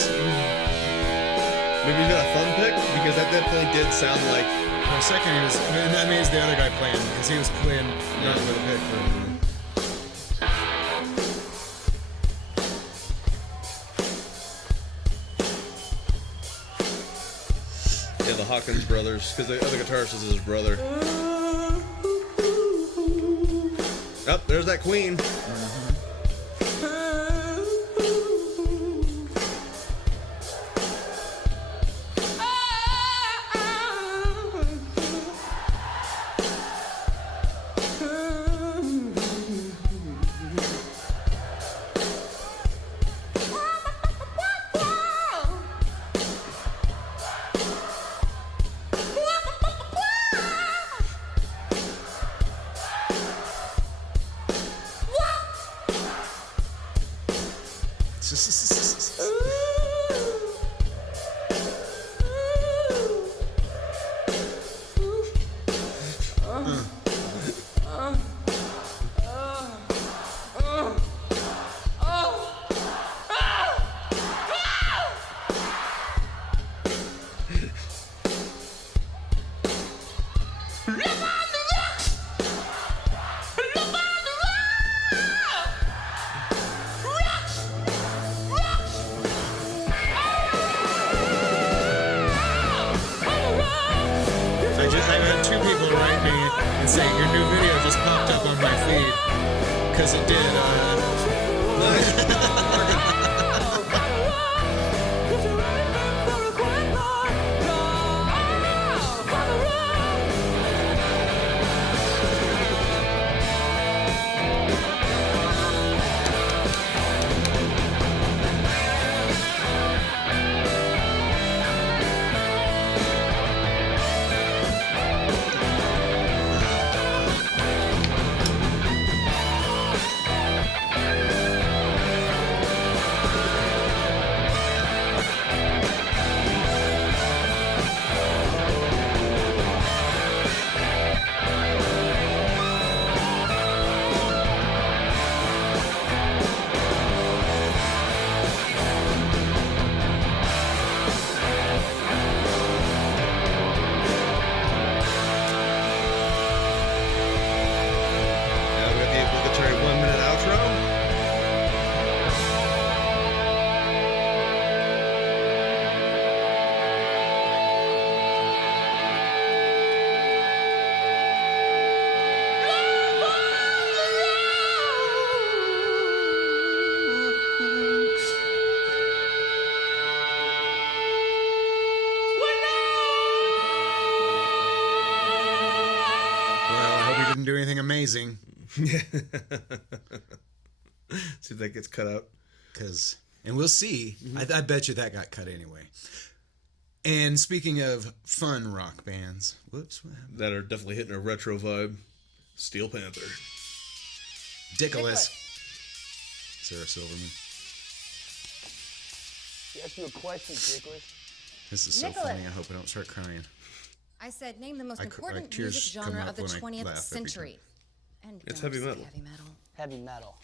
Maybe he's got a thumb pick because that definitely did sound like. For a second, he was. And that means the other guy playing because he was playing not with a pick. Yeah, the Hawkins brothers, because the other guitarist is his brother. Oh, there's that Queen. I've had two people write me and say your new video just popped up on my feed because it did. amazing. See if that gets cut out. And we'll see. I bet you that got cut anyway. And speaking of fun rock bands, whoops, what happened? That are definitely hitting a retro vibe. Steel Panther. Dickolas. Sarah Silverman. He asked you a question, Dickolas. This is so funny. I hope I don't start crying. I said, name the most I important tears music come genre up of the when I 20th laugh every century. And It's don't heavy say metal. Heavy metal. Heavy metal.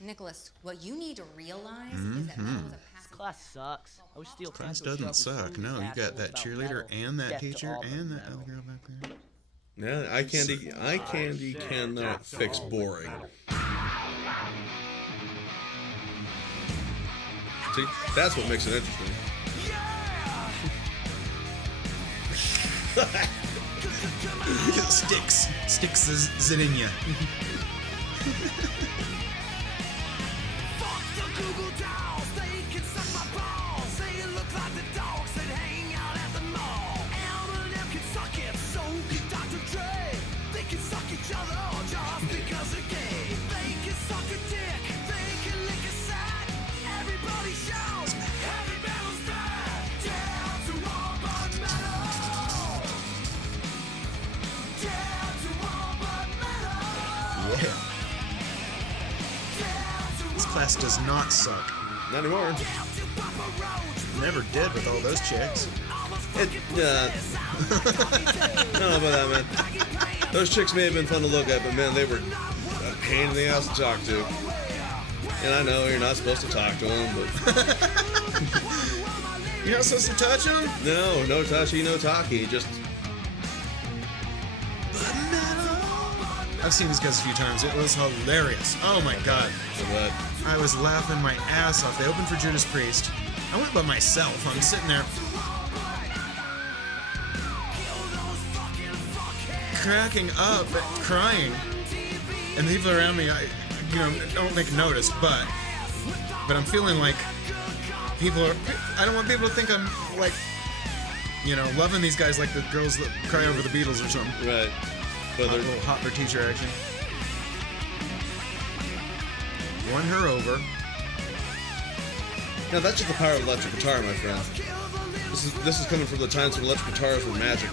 Nicholas, what you need to realize is that metal is a passive. Class sucks. I wish Steel Class Panther doesn't suck. No, you got that cheerleader and that teacher and that other girl back there. Yeah, eye candy cannot fix boring. See, that's what makes it interesting. Sticks is it in ya? Fuck the Google dolls, they can suck my balls. They look like the dogs that hang out at the mall. Eminem can suck it, so can Dr. Dre. They can suck each other just because they're gay. They can suck a dick, they can lick a sack. Everybody shouts, heavy metal's bad. Down to all but metal. Down to all but metal. Yeah. This class does not suck. Not anymore. Never did with all those chicks. I don't know about that, man. Those chicks may have been fun to look at, but man, they were a pain in the ass to talk to. And I know you're not supposed to talk to them, but You're not supposed to touch them? no touchy, no talky. Just I've seen these guys a few times. It was hilarious. Oh my god. but I was laughing my ass off. They opened for Judas Priest. I went by myself. I'm sitting there cracking up, crying, and the people around me, I don't think noticed, but I'm feeling like people are. I don't want people to think I'm like, loving these guys like the girls that cry over the Beatles or something. right. But A little hot for teacher action. Won her over. now that's just the power of electric guitar, my friend. This is coming from the times when electric guitars were magic.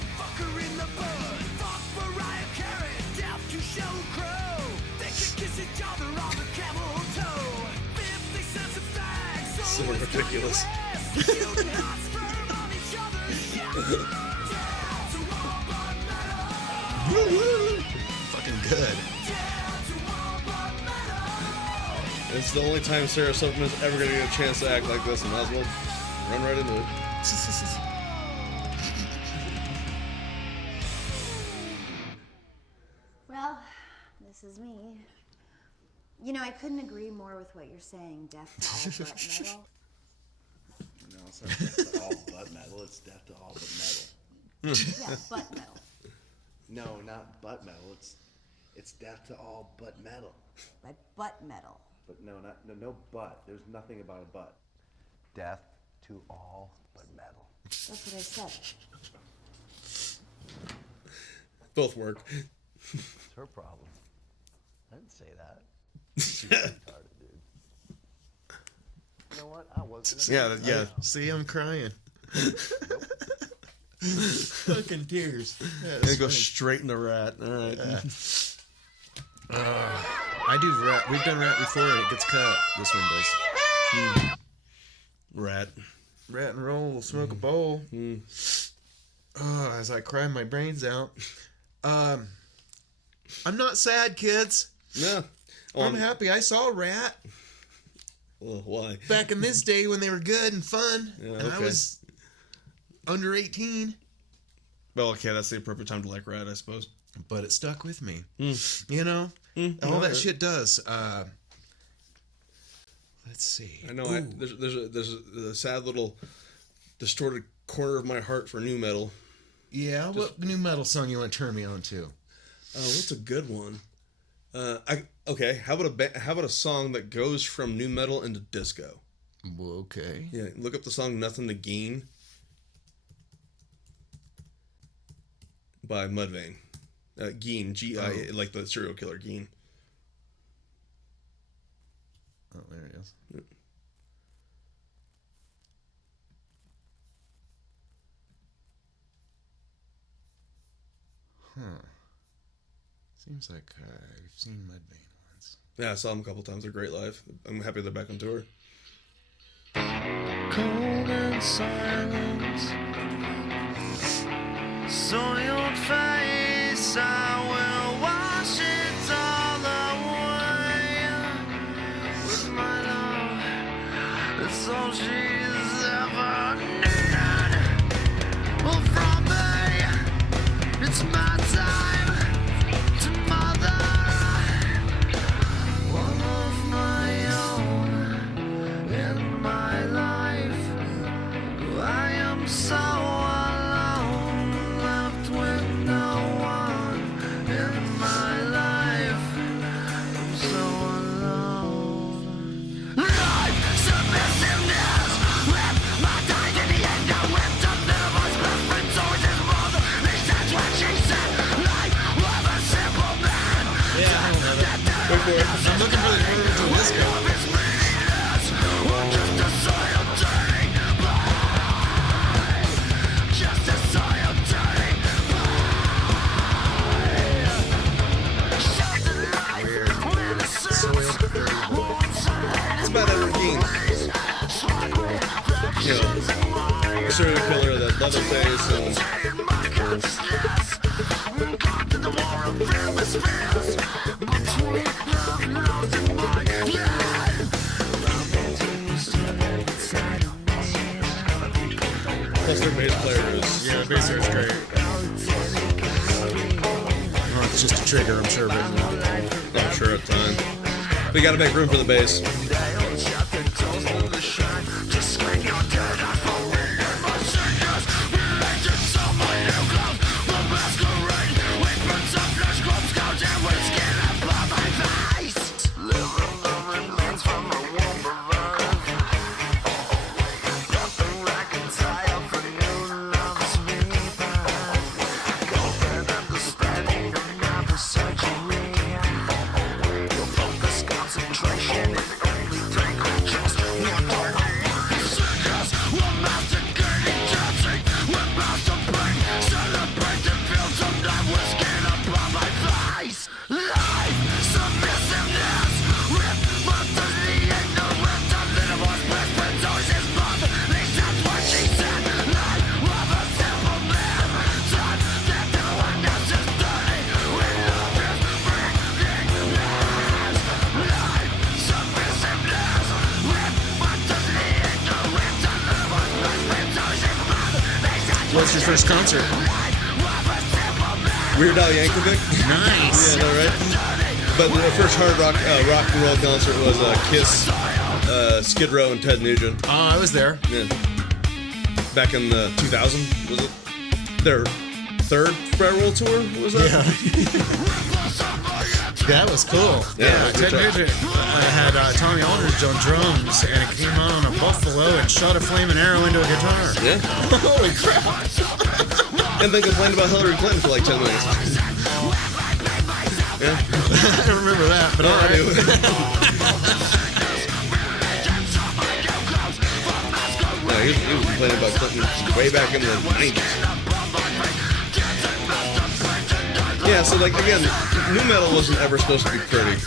So ridiculous. Fucking good. It's the only time Sarah Silverman's ever going to get a chance to act like this, and might as well run right into it. Well, this is me. I couldn't agree more with what you're saying, death to all butt metal. No, it's not death to all butt metal, it's death to all but metal. Yeah, butt metal. No, not butt metal, it's death to all but metal. Like butt metal. But no butt. There's nothing about a butt. Death to all but metal. That's what I said. Both work. It's her problem. I didn't say that. She's retarded, dude. You know what? I wasn't. Yeah. See, I'm crying. Fucking tears. They go straight in the rat. All right. I do rat. We've done rat before, and it gets cut. This one does. Rat. Rat and roll. Smoke a bowl. Oh, as I cry my brains out. I'm not sad, kids. No. I'm happy. I saw Rat Well, why? back in this day when they were good and fun, Yeah, and I okay. was under 18. Well, okay, that's the appropriate time to like Rat, I suppose. But it stuck with me. Mm. All that shit does. Let's see. I know. There's a sad little distorted corner of my heart for new metal. Yeah, what new metal song you want to turn me on to? What's a good one? How about a song that goes from new metal into disco? Okay. Yeah, look up the song "Nothing to Gain" by Mudvayne. Geen, G-I, like the serial killer Geen. Oh, there it is. Yeah. Huh. Seems like I've seen Mudvayne once. Yeah, I saw them a couple times. They're great live. I'm happy they're back on tour. Cold and silent, soiled face, I will wash it all away with my love. It's all she's ever needed. Well, from me, it's my time to mother one of my own in my life. I am so alone, left with no one in my life. I'm so alone. Life, submissiveness, left my time in the end. I ripped up Nineveh's best friend, so is his mother. At least that's what she said. Life of a simple man. Yeah, I don't know that. Wait for it. I'm looking for the original disco. It's about Edward Geen. You know, the serial killer, that Leatherface, and plus their bass player is... Yeah, the bass player is great. Oh, it's just a trigger, I'm sure, but I'm sure at the time. We gotta make room for the bass. What's your first concert? Weird Al Yankovic. Nice. Yeah, no, right? But the first hard rock and roll concert was Kyuss, Skid Row, and Ted Nugent. Oh, I was there. Yeah. Back in 2000, was it? Their third farewell tour, was that? Yeah. That was cool. Yeah, Ted Nugent. I had Tommy Aldridge on drums, and it came out on a Buffalo and shot a flaming arrow into a guitar. Yeah. Holy crap. And then complained about Hillary Clinton for like 10 minutes. Yeah. I don't remember that, but all right. No, he was complaining about Clinton way back in the 90s. Yeah, so like, again, nu metal wasn't ever supposed to be pretty.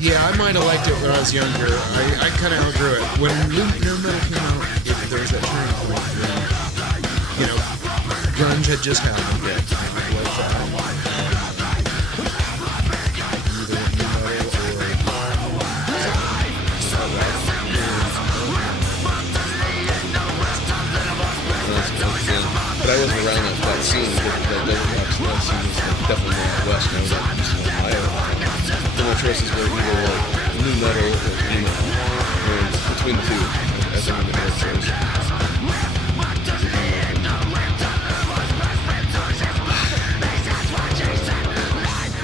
Yeah, I might have liked it when I was younger. I kind of outgrew it. When nu metal came out, there was that turning point where, you know, grunge had just happened. Yeah. But I wasn't around that scene. That scene was definitely more in the West. And I was like, just in Ohio. So my choices were either like nu metal or emo. And between the two, I think I'm gonna choice.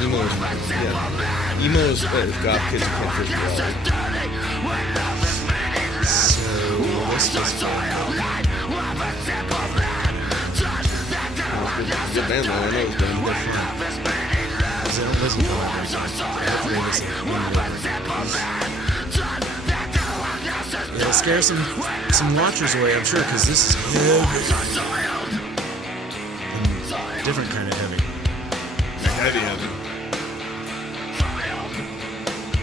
Emo is, yeah. Emo is goth kids who can't fish well. So, this was good band, though. I know it's been good fun. Because I don't listen to all of them. Hopefully this is one of them. It'll scare some watchers away, I'm sure, because this is heavy. And different kind of heavy. Heavy.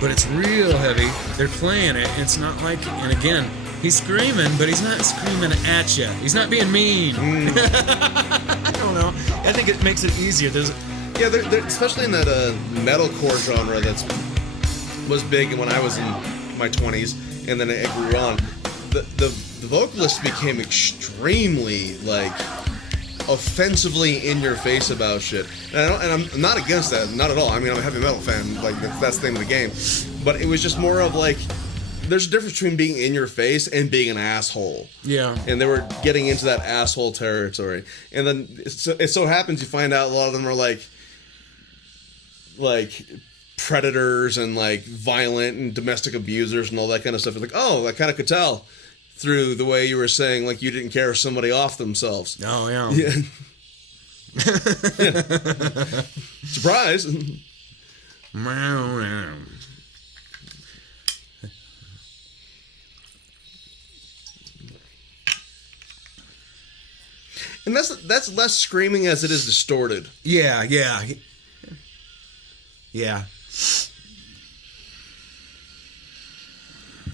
But it's real heavy. They're playing it. It's not like, and again, he's screaming, but he's not screaming at you. He's not being mean. I don't know. I think it makes it easier. Yeah, especially in that metalcore genre was big when I was in my 20s, and then it grew on. The vocalist became extremely offensively in your face about shit, and I'm not against that, not at all. I mean, I'm a heavy metal fan, that's the name of the game. But it was just more of there's a difference between being in your face and being an asshole. Yeah. And they were getting into that asshole territory, and then it so happens you find out a lot of them are predators and violent and domestic abusers and all that kind of stuff. It's oh, I kind of could tell through the way you were saying you didn't care if somebody off themselves. Oh yeah. Yeah. Surprise. And that's less screaming as it is distorted. Yeah.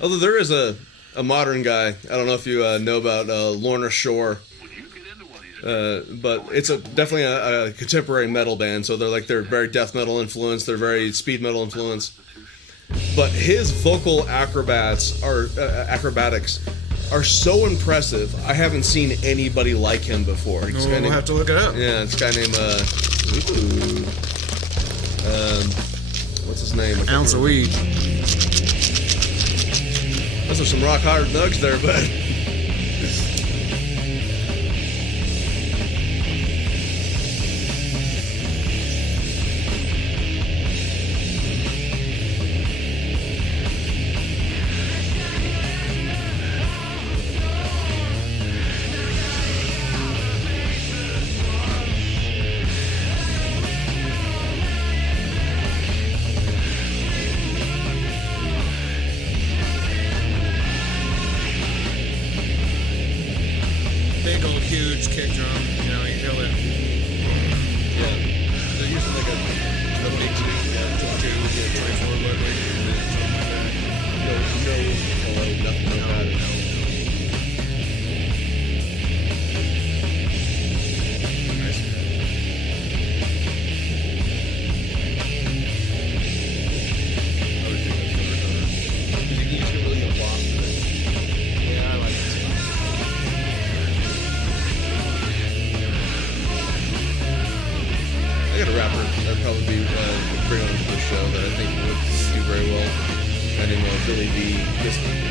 Although there is a modern guy, I don't know if you know about Lorna Shore, but it's definitely a contemporary metal band. So they're very death metal influenced, they're very speed metal influenced. But his vocal acrobatics are so impressive. I haven't seen anybody like him before. We'll have to look it up. Yeah, it's a guy named what's his name? Ounce of weed. Those are some rock hard nugs there, bud. Big old huge kick drum, you feel it. Yeah, they're using a 22, 24 Ludwig, no hello, nothing about it. Nice. You just get really lost in it. Yeah, I like it. I got a rapper that'd probably be bring on to the show that I think would do very well. I named Billy V.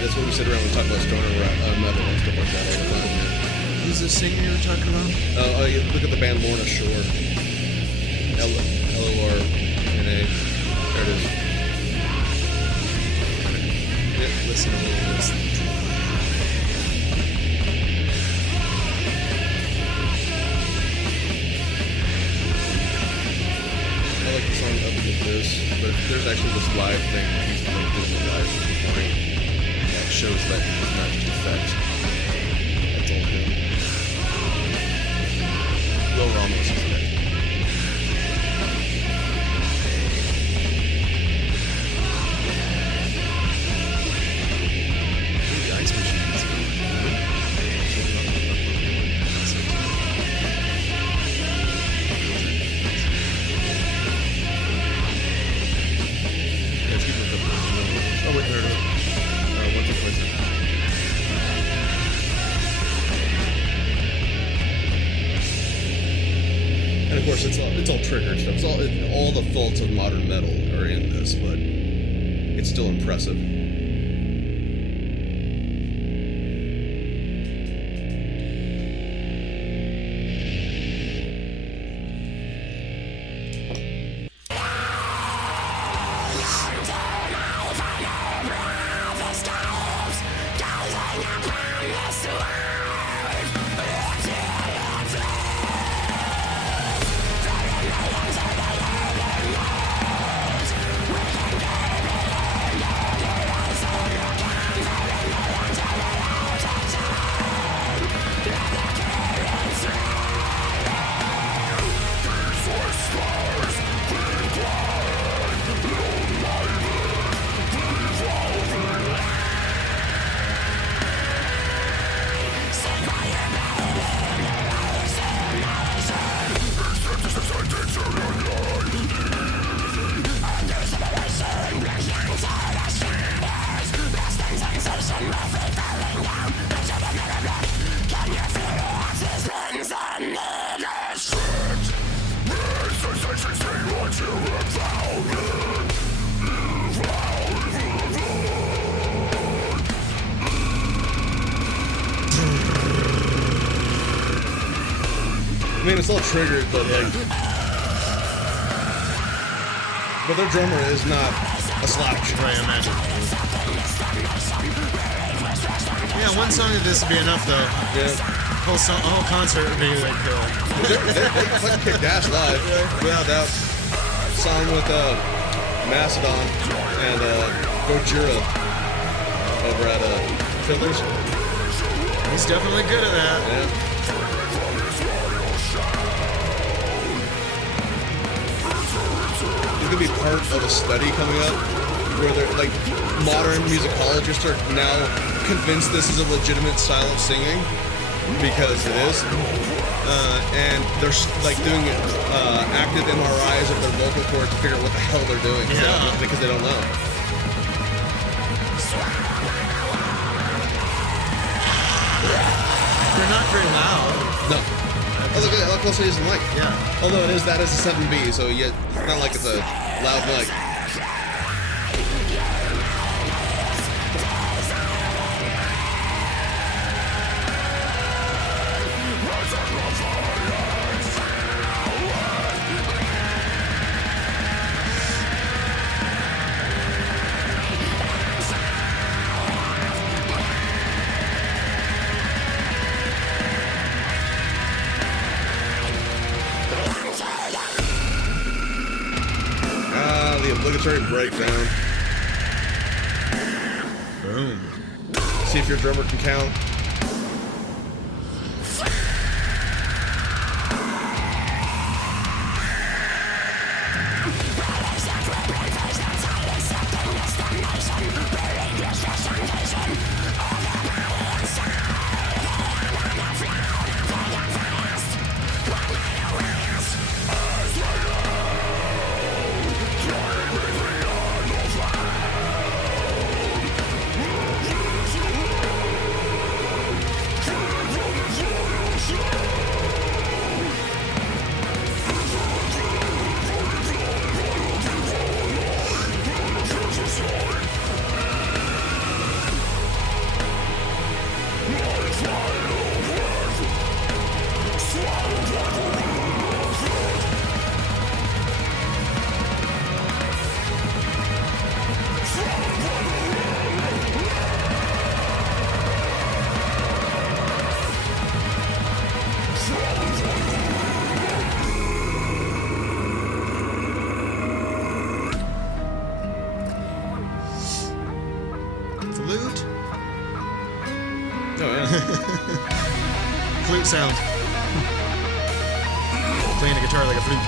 That's what we sit around and talk about stoner rap, metal and stuff like that all the time. Yeah. Who's the singer you were talking about? Look at the band Lorna Shore. Lorna. There it is. Yeah, listen to this. I like the song Up Against This, but there's actually this live thing that he's doing live recording that shows that it's not just effects. That's all him. Will Ramos is the next one. The ice machine is good. Oh, wait, there it is. 1.2. And of course, it's all triggered stuff. All the faults of modern metal are in this, but it's still impressive. still triggered, but like, but their drummer is not a slouch. Right, imagine. Yeah, one song of this would be enough though. Yeah. Whole concert would be like. They fucking kicked ass live, without doubt. Song with Macedon and Gojira over at Fiddlers. He's definitely good at that. Yeah. There's gonna be part of a study coming up where they're like modern musicologists are now convinced this is a legitimate style of singing because it is. And they're like doing active MRIs of their vocal cords to figure out what the hell they're doing because they don't know. They're not very loud. No. Oh, look how close it is to the mic. Yeah. Although that is a 7B, so it's not like it's a loud mic. The obligatory breakdown. Boom. See if your drummer can count. Flute? Oh, yeah. Flute sound. Playing a guitar like a flute.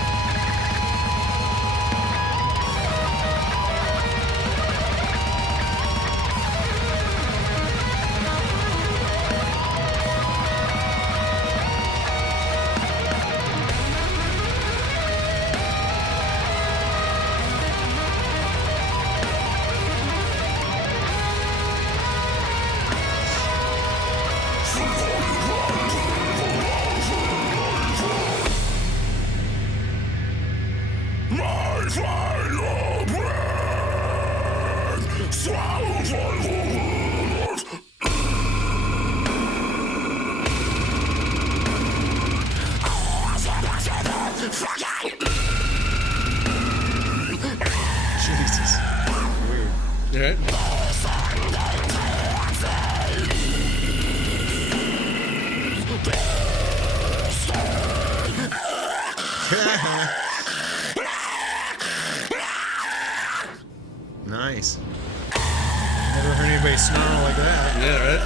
Jesus. Weird. You alright? Nice. Never heard anybody snarl like that. Yeah, right?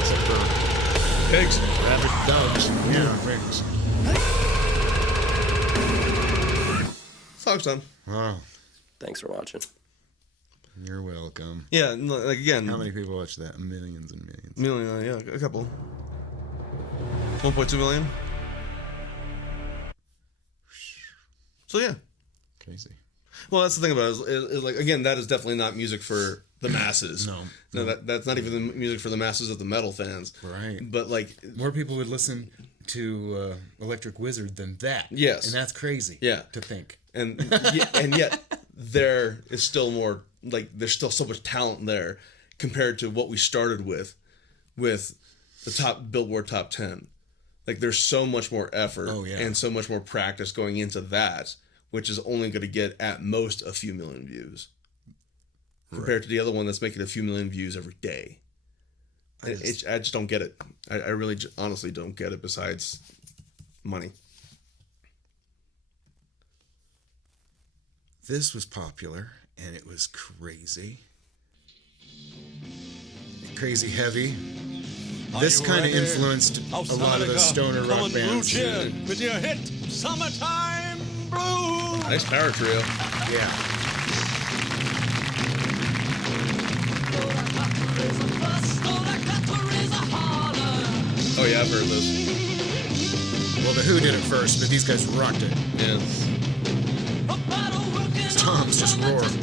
Except for Pigs. rabbit dogs. Yeah, pigs. Fog's done. Wow. Thanks for watching. You're welcome. Yeah, like again. How many people watch that? Millions and millions. Million, yeah, a couple. 1.2 million. So yeah. Crazy. Well, that's the thing about it. Is like again, that is definitely not music for the masses. No, that's not even the music for the masses of the metal fans. Right. But like, more people would listen to Electric Wizard than that. Yes. And that's crazy. Yeah. To think. And yet there is still more, like there's still so much talent there compared to what we started with the top Billboard top 10. Like there's so much more effort Oh, yeah. and so much more practice going into that, which is only going to get at most a few million views compared to the other one that's making a few million views every day. I just don't get it. I really honestly don't get it besides money. This was popular, and it was crazy. Crazy heavy. This kind of influenced a lot of the stoner rock bands. With your hit, Summertime Blues. Nice power trio. Yeah. Oh yeah, I've heard this. Well, the Who did it first, but these guys rocked it. Yeah. Tom's just roaring.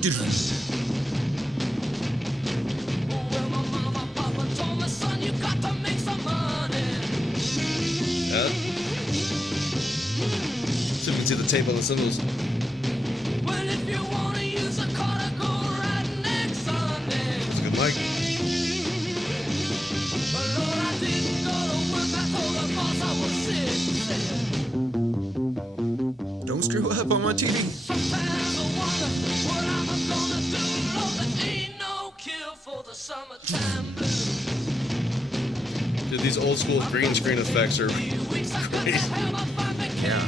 Dude. So you can see the tape on the cymbals. It's a good mic. Don't screw up on my TV. Dude, these old school green screen effects are great. Yeah.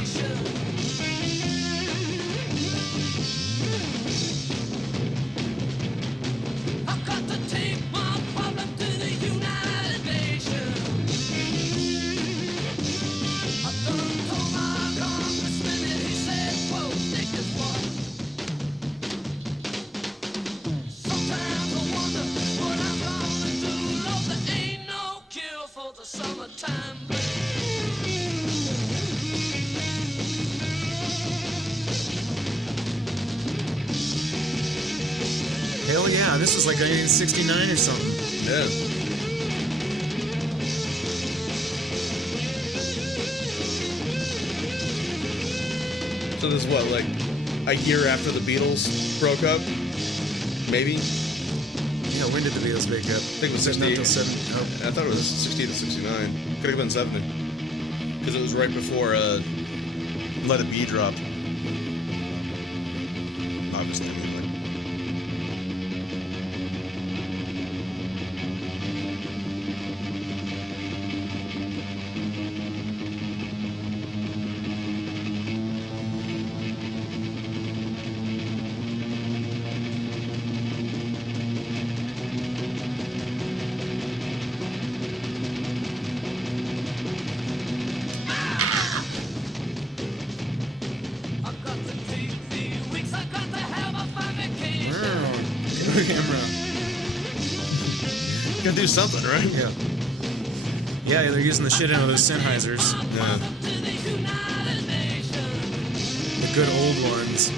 Hell yeah, this was like 1969 or something. Yeah. So this is what, like a year after the Beatles broke up? Maybe? Yeah, when did the Beatles break up? I think it was Not 68. till 70. Oh. I thought it was 68 to 69. Could have been 70. Because it was right before Let It Be dropped. Obviously, anyway. Camera. You gotta do something, right? Yeah. Yeah, they're using the shit out of those Sennheisers. Yeah. The good old ones.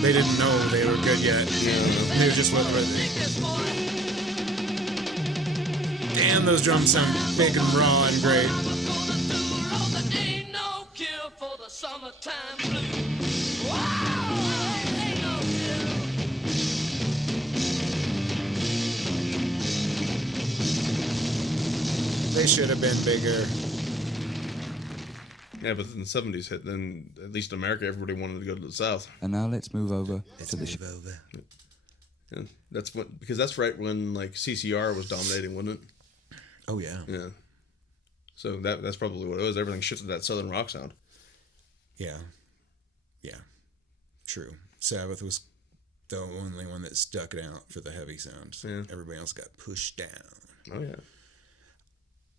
They didn't know they were good yet. Yeah. They were just what damn, those drums sound big and raw and great. They should have been bigger. Yeah, but in the 70s hit, then at least in America, everybody wanted to go to the South. And now let's move over to the Yeah, that's what, because that's right when like CCR was dominating, wasn't it? Oh yeah. Yeah. So that's probably what it was. Everything shifted to that Southern rock sound. Yeah. Yeah. True. Sabbath was the only one that stuck it out for the heavy sound. Yeah. Everybody else got pushed down. Oh yeah.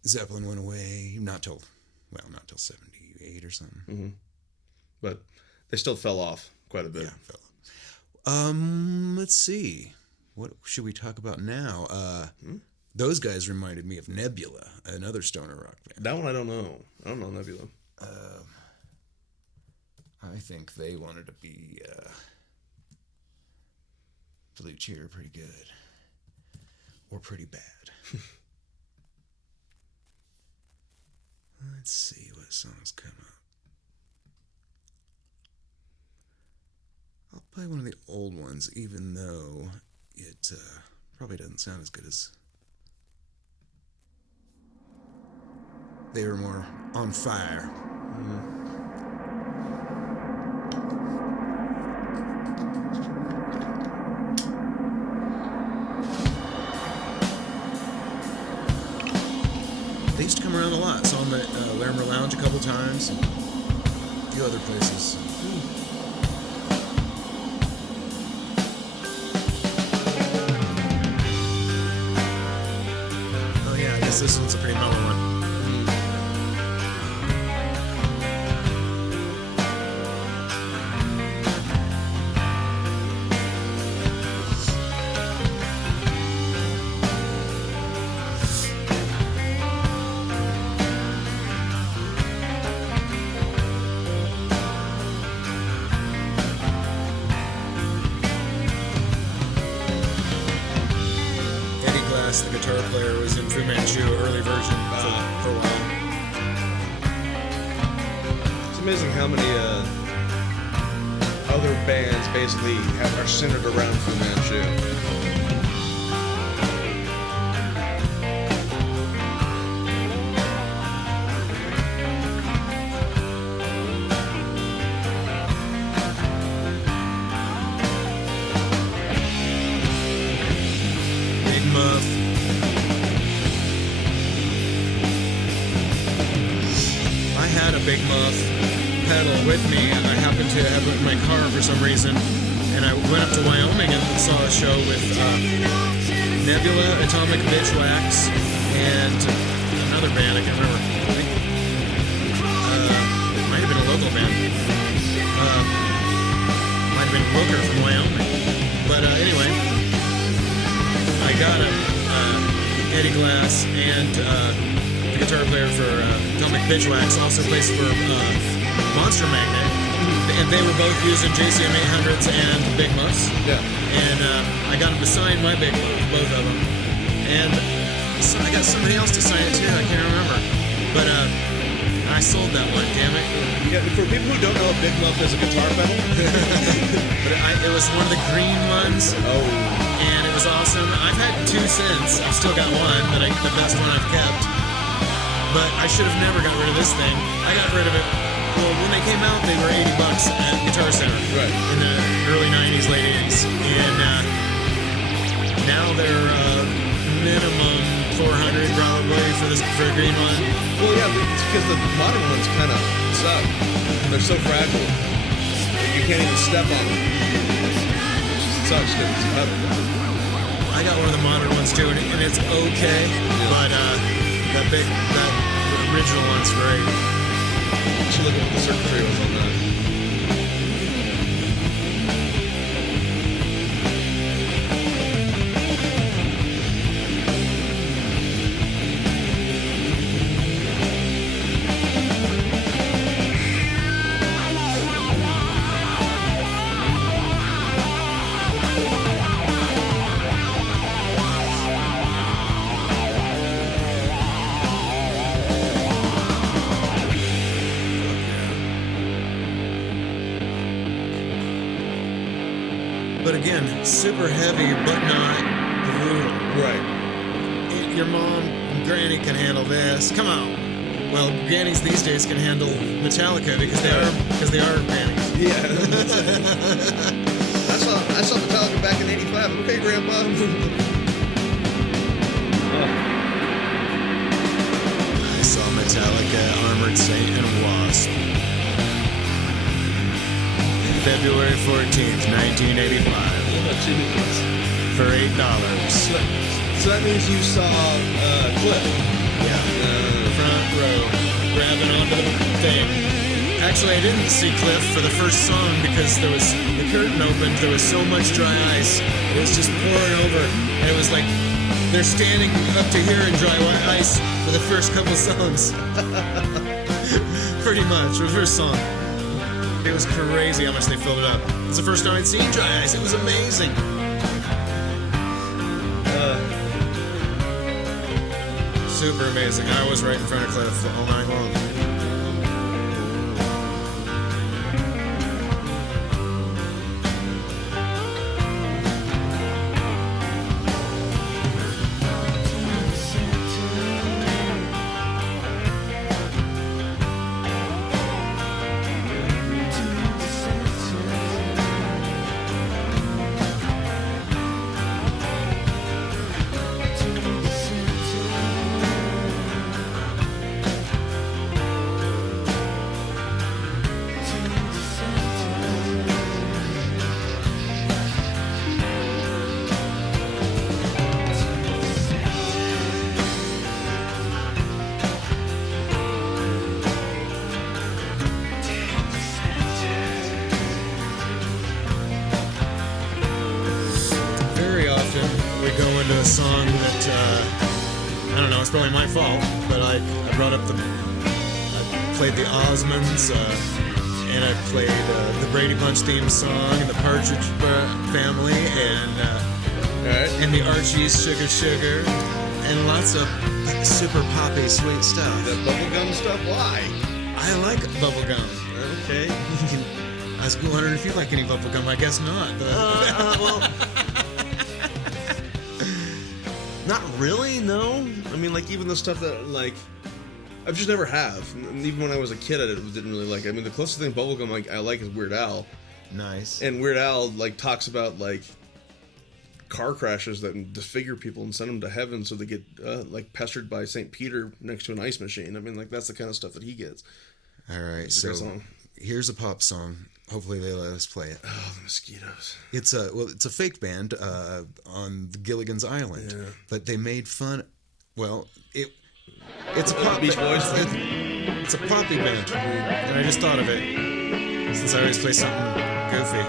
Zeppelin went away not till 78 or something. Mm-hmm. But they still fell off quite a bit. Yeah, fell off. Let's see. What should we talk about now? Those guys reminded me of Nebula, another stoner rock band. That one I don't know. I don't know Nebula. I think they wanted to be Blue Cheer pretty good. or pretty bad. Let's see what songs come up. I'll play one of the old ones, even though it probably doesn't sound as good as they were more on fire. They used to come around a lot. Saw them at Larimer Lounge a couple times, and a few other places. Oh yeah, I guess this one's a pretty mellow one. The guitar player was in Fu Manchu, early version for a while. It's amazing how many other bands basically are centered around Fu Manchu. Big Muff pedal with me, and I happened to have it in my car for some reason, and I went up to Wyoming and saw a show with Nebula, Atomic Bitchwax, and another band, I can't remember. Might have been a local band. Might have been Wilker from Wyoming. But anyway, I got Eddie Glass and the guitar player for Atomic Bitchwax also plays for Monster Magnet, and they were both using JCM 800s and Big Muffs. Yeah. And I got them to sign my Big Muff, both of them. And so I got somebody else to sign it too. I can't remember, but I sold that one. Damn it. Yeah. For people who don't know, a Big Muff is a guitar pedal. But it was one of the green ones. Oh. And it was awesome. I've had two since. I've still got one, but the best one I've kept. But I should have never got rid of this thing. I got rid of it. Well, when they came out, they were $80 at Guitar Center. Right. In the early 90s, late 80s. And now they're minimum $400 probably for a green one. Well, yeah, it's because the modern ones kind of suck. They're so fragile. You can't even step on them. It sucks because it's metal. I got one of the modern ones too, and it's okay. Yeah. But that original one's great. You should look at what the circuitry was on that. But again, super heavy, but not brutal. Right. Your mom and granny can handle this. Come on. Well, grannies these days can handle Metallica because they are grannies. Yeah. I saw Metallica back in '85. Okay, Grandpa. I saw Metallica, Armored Saint, and Wasp. February 14th, 1985. For $8. So that means you saw Cliff. Yeah. Front row. Grabbing onto the thing. Actually, I didn't see Cliff for the first song because the curtain opened. There was so much dry ice. It was just pouring over. And it was like they're standing up to here in dry ice for the first couple songs. Pretty much. The first song. It was crazy how much they filled it up. It's the first time I'd seen dry ice. It was amazing. Super amazing. I was right in front of Cliff all night long. Song that I don't know, it's probably my fault, but I brought up I played the Osmonds, and I played the Brady Bunch theme song, and the Partridge Family, and the Archies Sugar Sugar, and lots of super poppy sweet stuff. That bubblegum stuff? Why? I like bubblegum. Okay. I was wondering if you like any bubblegum. I guess not. Well. Not really, no. I mean, like, even the stuff that, like, I've just never have. And even when I was a kid, I didn't really like it. I mean, the closest thing bubblegum I like is Weird Al. Nice. And Weird Al, like, talks about, like, car crashes that disfigure people and send them to heaven so they get, like, pestered by St. Peter next to an ice machine. I mean, like, that's the kind of stuff that he gets. All right, so here's a pop song. Hopefully they let us play it. Oh, the mosquitoes. It's a fake band on the Gilligan's Island, but they made fun. Well, it's a pop. Beach Boys. It's a poppy band, and I just thought of it since I always play something goofy.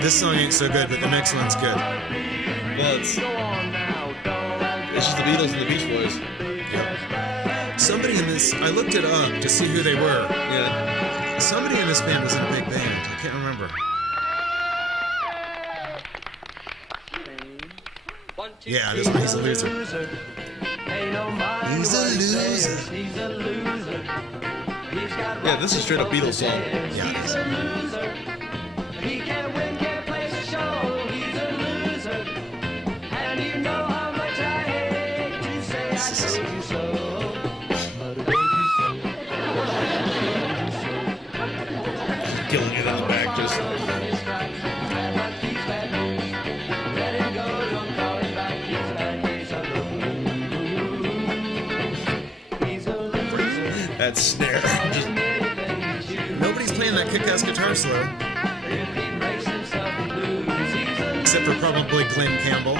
This song ain't so good, but the next one's good. Well, it's just the Beatles and the Beach Boys. Somebody in this, I looked it up to see who they were. Yeah. Somebody in this band was in a big band. I can't remember. Yeah, this one, he's a loser. He's a loser. Yeah, this is straight up Beatles song. Yeah, it is. He can't win, can't place a show. He's a loser. And you know how much I hate to say I told you so. Killing it in the back, just. That snare. Just. Nobody's playing that kick-ass guitar solo. Except for probably Glenn Campbell.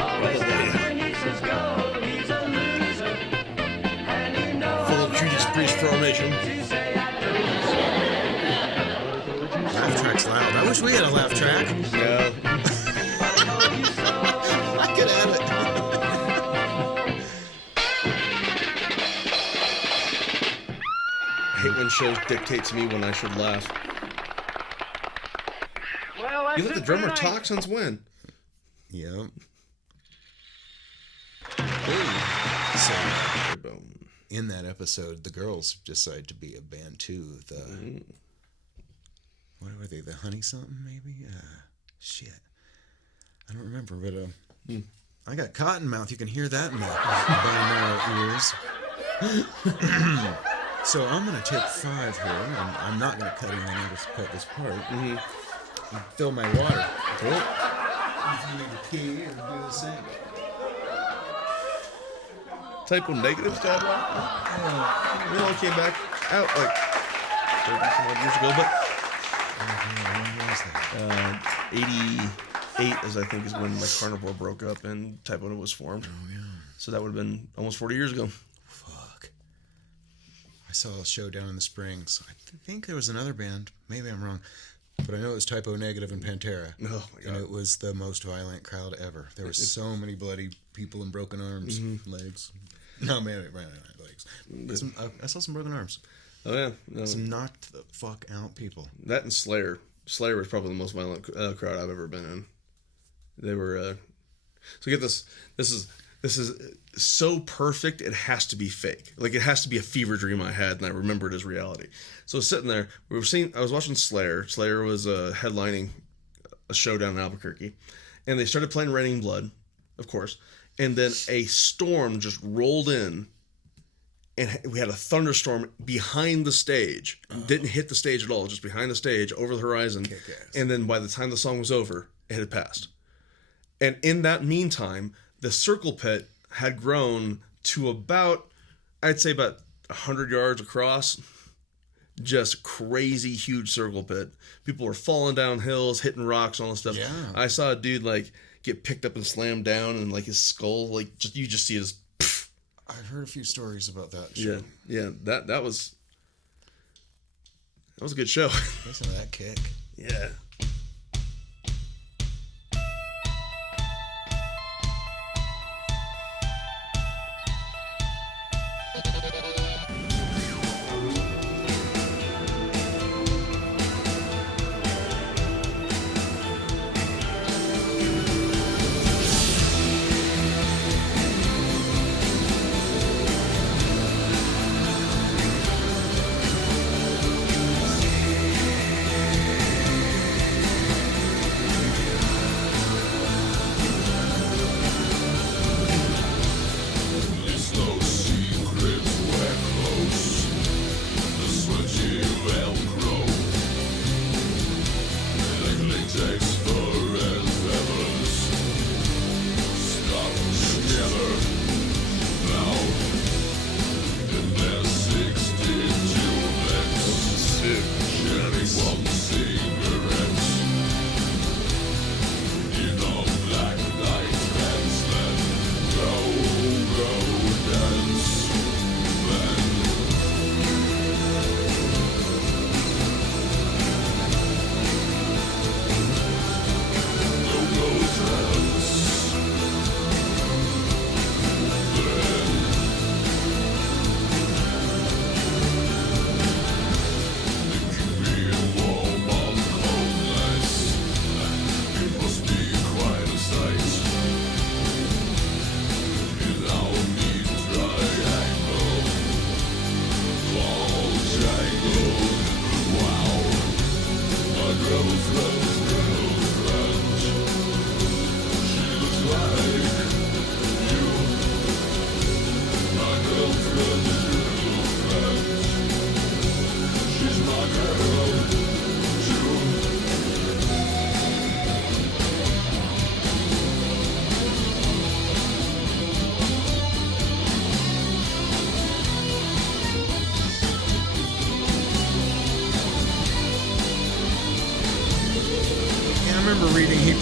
Full of Judas Priest formation. Laugh track's loud. I wish we had a laugh track. Yeah. I could add it. I hate when shows dictate to me when I should laugh. You let the drummer talk since when? Yep. So, in that episode, the girls decide to be a band too. What were they? The Honey something, maybe? Shit. I don't remember, but I got cotton mouth. You can hear that in my binaural ears. So I'm going to take 5 here, and I'm not going to cut anything. I'm just cut this part. And fill my water. Cool. If you need a key, or do the same. Typo negatives, Dad? They all came back out like 30 years ago, but 88 is I think is when like Carnivore broke up and Typo was formed. Oh yeah. So that would have been almost 40 years ago. Fuck. I saw a show down in the Springs. I think there was another band. Maybe I'm wrong. But I know it was Typo Negative and Pantera. Oh my God. And it was the most violent crowd ever. There were so many bloody people and broken arms, legs. No, man, legs. I saw some broken arms. Oh yeah. No. Some knocked the fuck out people. That and Slayer. Slayer was probably the most violent crowd I've ever been in. They were. So get this. This this is so perfect, it has to be fake. Like, it has to be a fever dream I had, and I remember it as reality. So I was sitting there, I was watching Slayer. Slayer was headlining a show down in Albuquerque, and they started playing Raining Blood, of course, and then a storm just rolled in, and we had a thunderstorm behind the stage. Didn't hit the stage at all, just behind the stage, over the horizon. And then by the time the song was over, it had passed. And in that meantime, the circle pit had grown to about, I'd say about 100 yards across. Just crazy huge circle pit. People were falling down hills, hitting rocks, all this stuff. Yeah. I saw a dude like get picked up and slammed down, and like his skull, like you just see it as. I've heard a few stories about that show. Yeah. That was a good show. Listen to that kick. Yeah.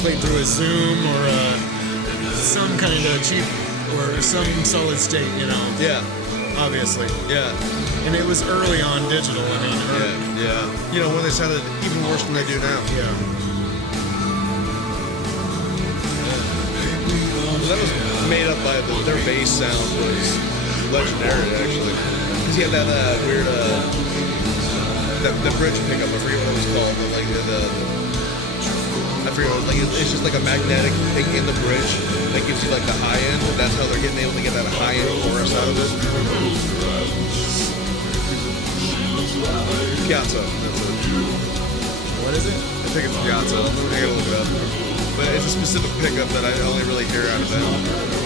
Played through a Zoom or some kind of cheap or some solid state, you know. Yeah. Obviously. Yeah. And it was early on digital. I mean. Yeah. You know, when they sounded even worse than they do now. Yeah. Well, that was made up by their bass sound was legendary, actually. Because he had that weird that bridge pickup. I forget what it was called, but like I forget what it was like. It's just like a magnetic thing in the bridge that gives you like the high end. That's how they're getting able to get that high end chorus out of it. Piazza. What is it? I think it's Piazza. I gotta look it up. But it's a specific pickup that I only really hear out of them.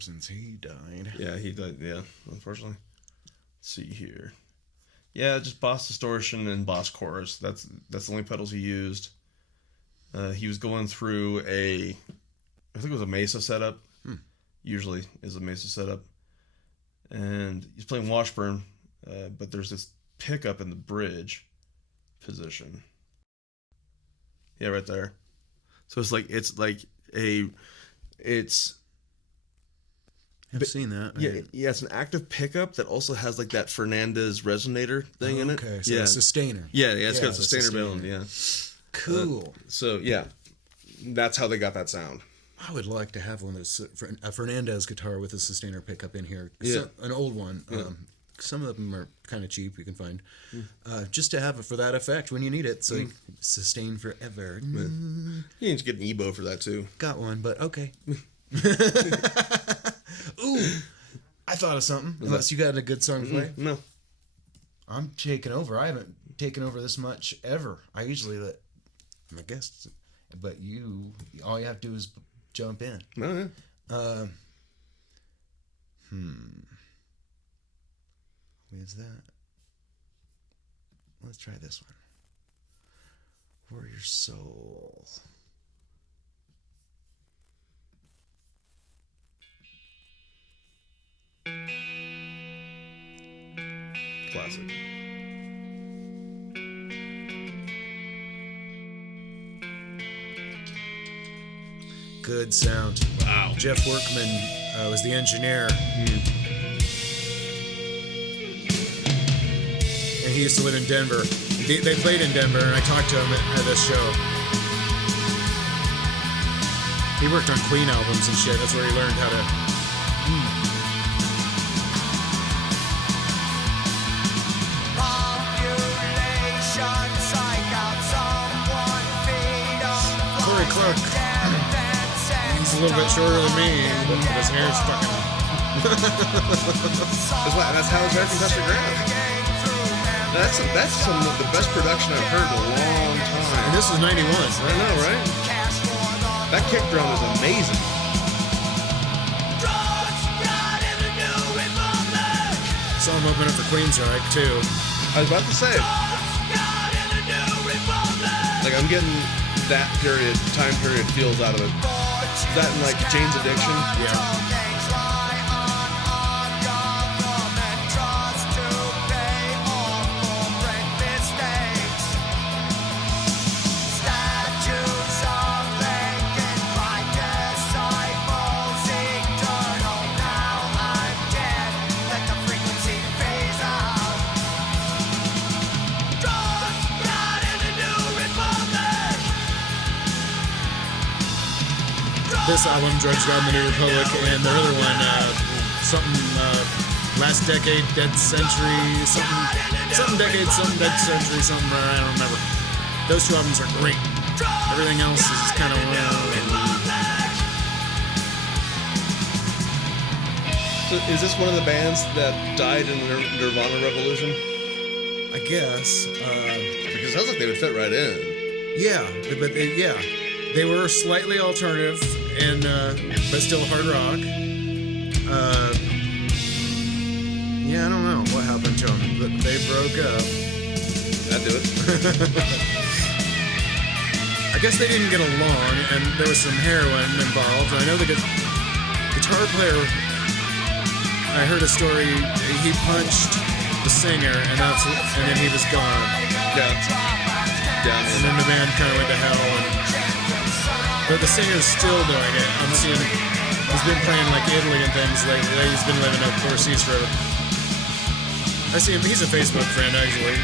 Since he died. Yeah, he died. Yeah, unfortunately. Let's see here. Yeah, just boss distortion and boss chorus. That's the only pedals he used. He was going through I think it was a Mesa setup, usually is a Mesa setup. And he's playing Washburn, but there's this pickup in the bridge position. Yeah, right there. So it's like I've seen that. Yeah, it's an active pickup that also has like that Fernandez resonator thing in it. Okay, so yeah, a sustainer. Yeah, it's got a sustainer built. Yeah, cool. So yeah, that's how they got that sound. I would like to have one that's a Fernandez guitar with a sustainer pickup in here. Yeah. An old one. Yeah. Some of them are kind of cheap. You can find just to have it for that effect when you need it. So you can sustain forever. Yeah. You need to get an EBO for that too. Got one, but okay. Ooh, I thought of something. Unless you got a good song to play. No. I'm taking over. I haven't taken over this much ever. I usually let my guests, but all you have to do is jump in. Oh, yeah. Where's that? Let's try this one. Warrior Soul. Classic. Good sound. Wow. Jeff Workman was the engineer. And he used to live in Denver. They played in Denver, and I talked to him at this show. He worked on Queen albums and shit. That's where he learned how to... Corey Clark. He's a little bit shorter than me, but his hair's fucking... That's how his hair can touch the ground. That's some of the best production I've heard in a long time. And this was 91. I know, right? That kick drum is amazing. Saw him open up for Queensryche, too. I was about to say. Like, I'm getting that time period feels out of it. That and, like, Jane's Addiction. Yeah. This album, Drugs, God, and the New Republic, and their other one, Last Decade, Dead Century, something Decade, something Dead Century, something, I don't remember. Those two albums are great. Everything else is kind of... So is this one of the bands that died in the Nirvana Revolution? I guess. Because it sounds like they would fit right in. Yeah, but they were slightly alternative, and but still hard rock. Yeah, I don't know what happened to them, but they broke up. That'd do it. I guess they didn't get along, and there was some heroin involved. I know the guitar player, I heard a story, he punched the singer, and then he was gone. Yeah. And then the band kind of went to hell, but the singer's still doing it. I'm seeing he's been playing like Italy and things lately. He's been living overseas forever. I see him. He's a Facebook friend, actually.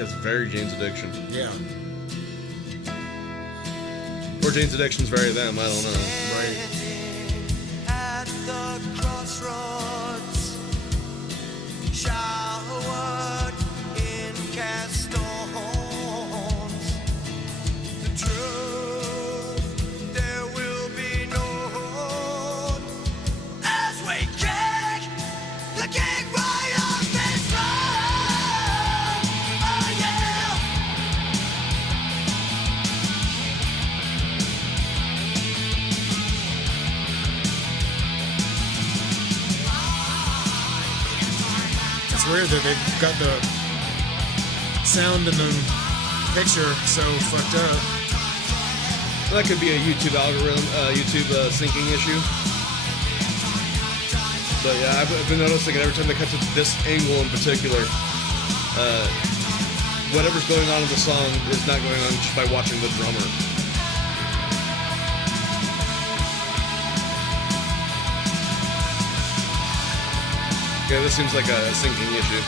It's very Jane's Addiction. Yeah. Or Jane's Addiction's very them, I don't know. Right. At the crossroads, showered in cast stones. The truth, there will be known as we kick the king right up. weird that they've got the sound and the picture so fucked up. That could be a YouTube algorithm, YouTube syncing issue. But yeah, I've been noticing it every time they cut to this angle in particular. Whatever's going on in the song is not going on just by watching the drummer. Yeah, this seems like a syncing issue.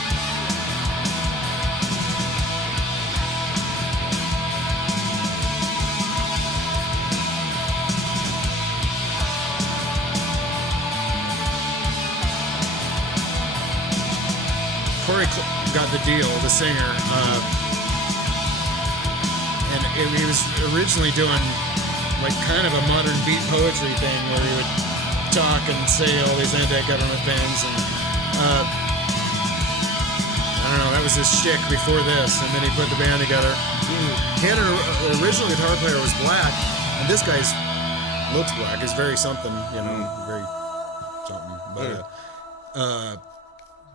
Corey got the deal, the singer, and he was originally doing like kind of a modern beat poetry thing where he would talk and say all these anti-government things, and I don't know, that was his shtick before this, and then he put the band together. He had an original guitar player was black, and this guy's looks black. He's very something, you know, very something,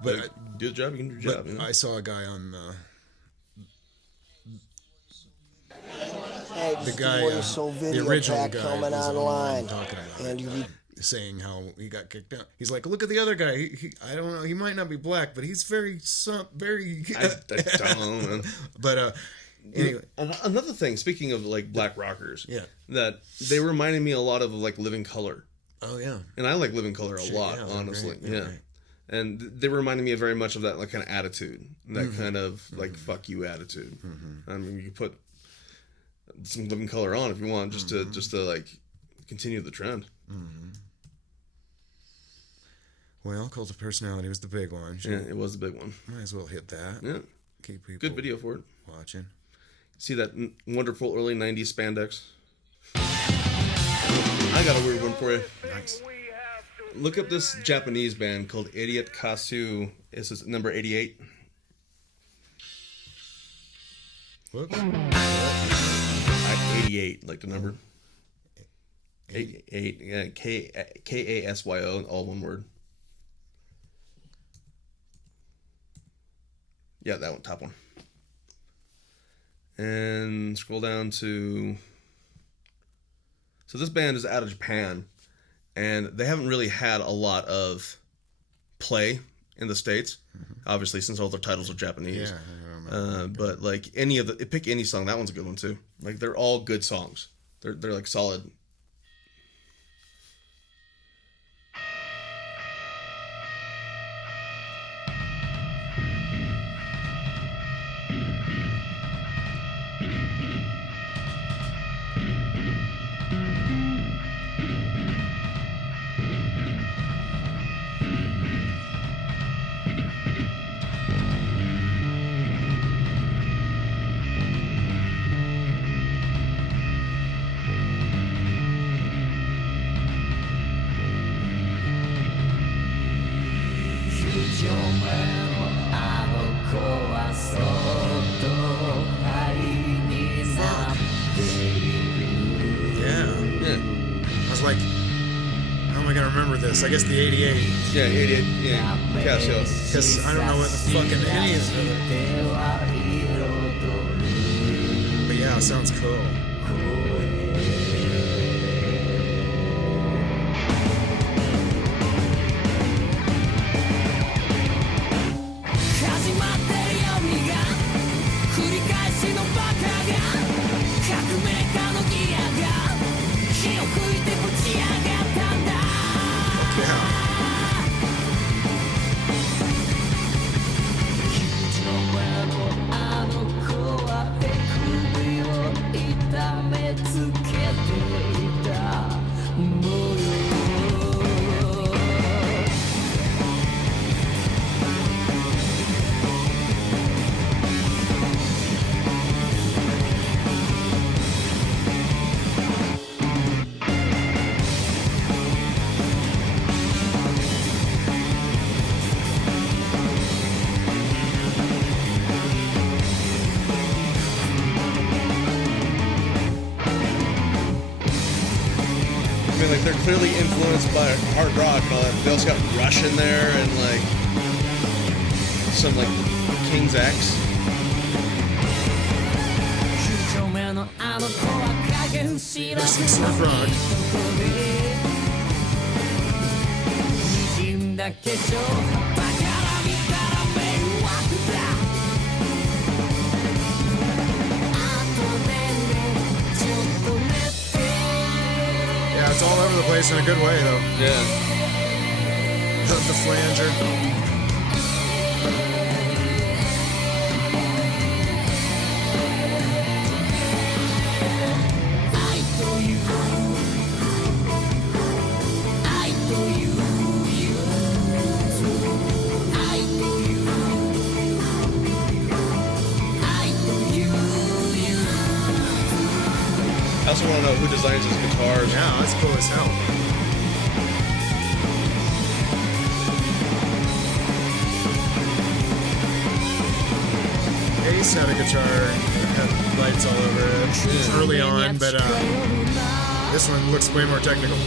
but do the job, you can do the job. You know? I saw a guy on the guy, the original guy, coming online, talking about and saying how he got kicked out. He's like, look at the other guy. I don't know. He might not be black, but he's very. I don't know, man. But anyway, another thing. Speaking of like black rockers, yeah, that they reminded me a lot of like Living Colour. Oh yeah, and I like Living Colour a lot, honestly. Great, yeah. And they reminded me very much of that like kind of attitude, that kind of like fuck you attitude. I mean, you can put some Living Colour on if you want, just to like continue the trend. Well, Cult of Personality was the big one. Yeah, it was the big one. Might as well hit that. Yeah, keep people good video for it. Watching. See that wonderful early '90s spandex. I got a weird one for you. Nice. Look up this Japanese band called 88Kasyo. This is number 88. Whoops. 88, like the number. 88, yeah, Kasyo, all one word. Yeah, that one, top one. And scroll down to... So this band is out of Japan, and they haven't really had a lot of play in the States, obviously, since all their titles are Japanese. Yeah, but like pick any song, that one's a good one too. Like they're all good songs. They're like solid. I guess the 88. Yeah, 88. Yeah, Kasyo. Because I don't know what the fucking any is of it. But yeah, it sounds cool. Like they're clearly influenced by hard rock and all that. They also got Rush in there and like some like King's X. There's some surf rock. Yeah, it's all over the place in a good way, though. Yeah. The flanger. I also want to know who designs his guitars. Yeah, that's cool as hell. Ace had a guitar that had lights all over it early on, but this one looks way more technical.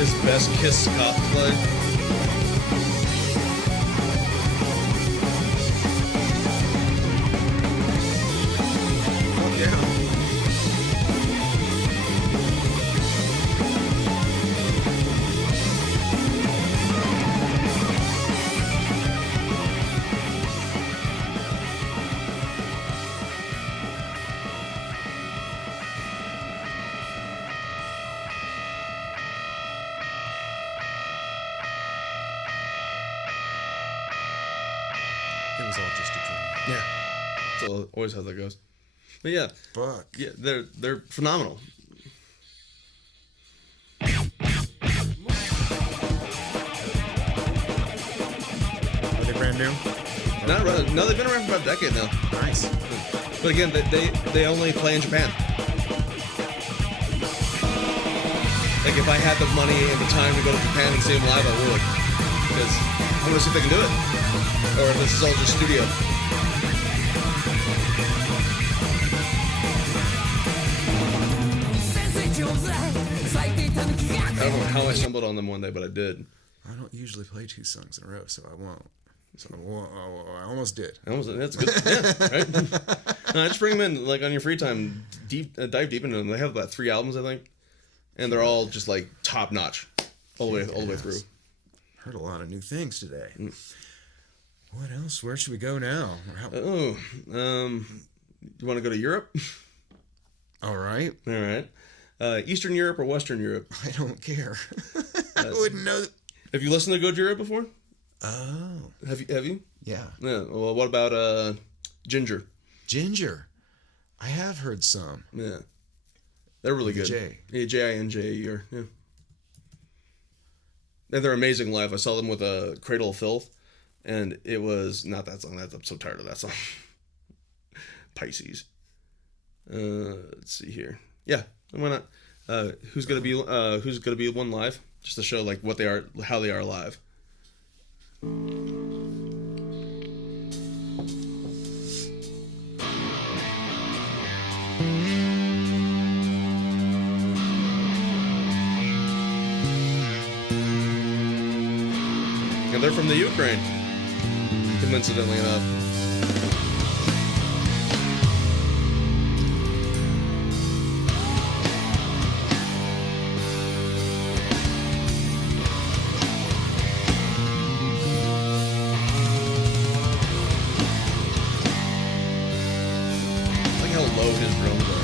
His best Kiss cosplay. Yeah. It was all just a dream. Yeah. So always how that goes. But yeah. Fuck. Yeah, they're phenomenal. Are they brand new? Not really. No, they've been around for about a decade now. Nice. But again, they only play in Japan. Like if I had the money and the time to go to Japan and see them live, I would. Because I want to see if they can do it. Or if this is all just studio. I don't know how I stumbled on them one day, but I did. I don't usually play 2 songs in a row, so I won't. So I almost did. That's good. Yeah, right? No, just bring them in, like, on your free time. Dive deep into them. They have about 3 albums, I think. And they're all just, like, top-notch. All the way through. Heard a lot of new things today. What else? Where should we go now? You want to go to Europe? All right. All right. Eastern Europe or Western Europe? I don't care. I wouldn't know. Have you listened to Gojira before? Oh. Have you? Yeah. Yeah. Well, what about Jinger? Jinger. I have heard some. Yeah. They're really good. J. Yeah, Jinjer. Yeah. And they're amazing live. I saw them with a Cradle of Filth, and it was not that song. I'm so tired of that song. Pisces. Let's see here. Yeah, why not? Who's gonna be one live? Just to show like what they are, how they are live. And they're from the Ukraine, coincidentally enough. Look how low his drums are.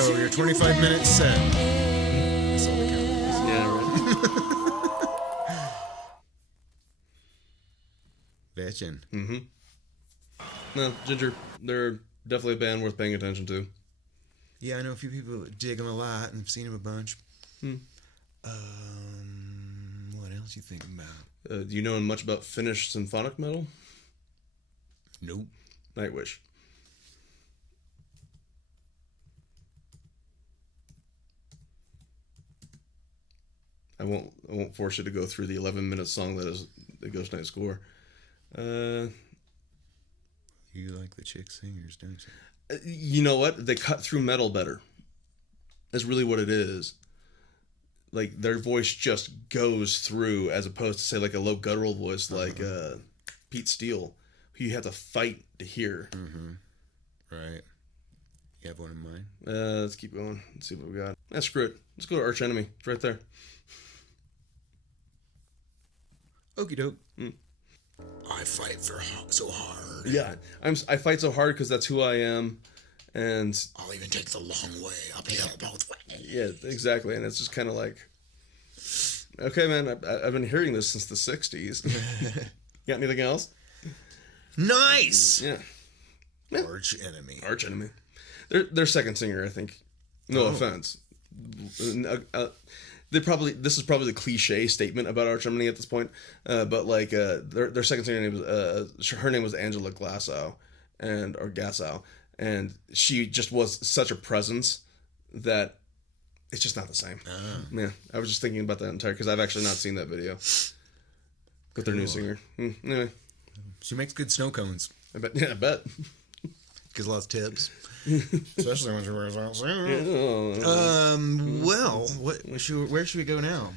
So your 25-minute set. That's all that counts. Yeah, right. Bitchin. Mm-hmm. No, Ginger, they're definitely a band worth paying attention to. Yeah, I know a few people that dig them a lot, and I've seen them a bunch. What else you think about? Do you know much about Finnish symphonic metal? Nope. Nightwish. I won't force you to go through the 11-minute song that is the Ghost Night score. You like the chick singers, don't you? You know what? They cut through metal better. That's really what it is. Like, their voice just goes through, as opposed to, say, like a low guttural voice like Pete Steele, who you have to fight to hear. Mm-hmm. Right. You have one in mind? Let's keep going. Let's see what we got. Screw it. Let's go to Arch Enemy. It's right there. Okie doke. I fight so hard. Yeah, I fight so hard because that's who I am, and I'll even take the long way uphill both ways. Yeah, exactly. And it's just kind of like, okay, man, I've been hearing this since the '60s. Got anything else? Nice. Yeah. Arch Enemy. Arch Enemy. Their second singer, I think. No offense. This is probably the cliche statement about Arch Enemy at this point, but like their second singer name was her name was Angela Glassow, or Gassow, and she just was such a presence that it's just not the same. Man, I was just thinking about that entire because I've actually not seen that video with their new singer. Anyway, she makes good snow cones. I bet. Yeah, I bet. Gives lots of tips. Especially when she wears out. Yeah. Well, where should we go now?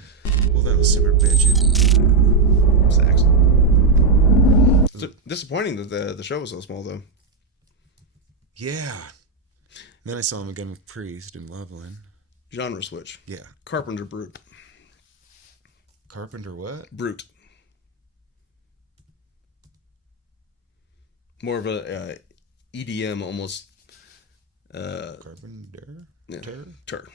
Well, that was super bitchin'. Sax. It's disappointing that the show was so small, though. Yeah. Then I saw him again with Priest and Loveland. Genre switch. Yeah. Carpenter Brute. Carpenter what? Brute. More of a EDM almost. Carpenter? Yeah. Tur.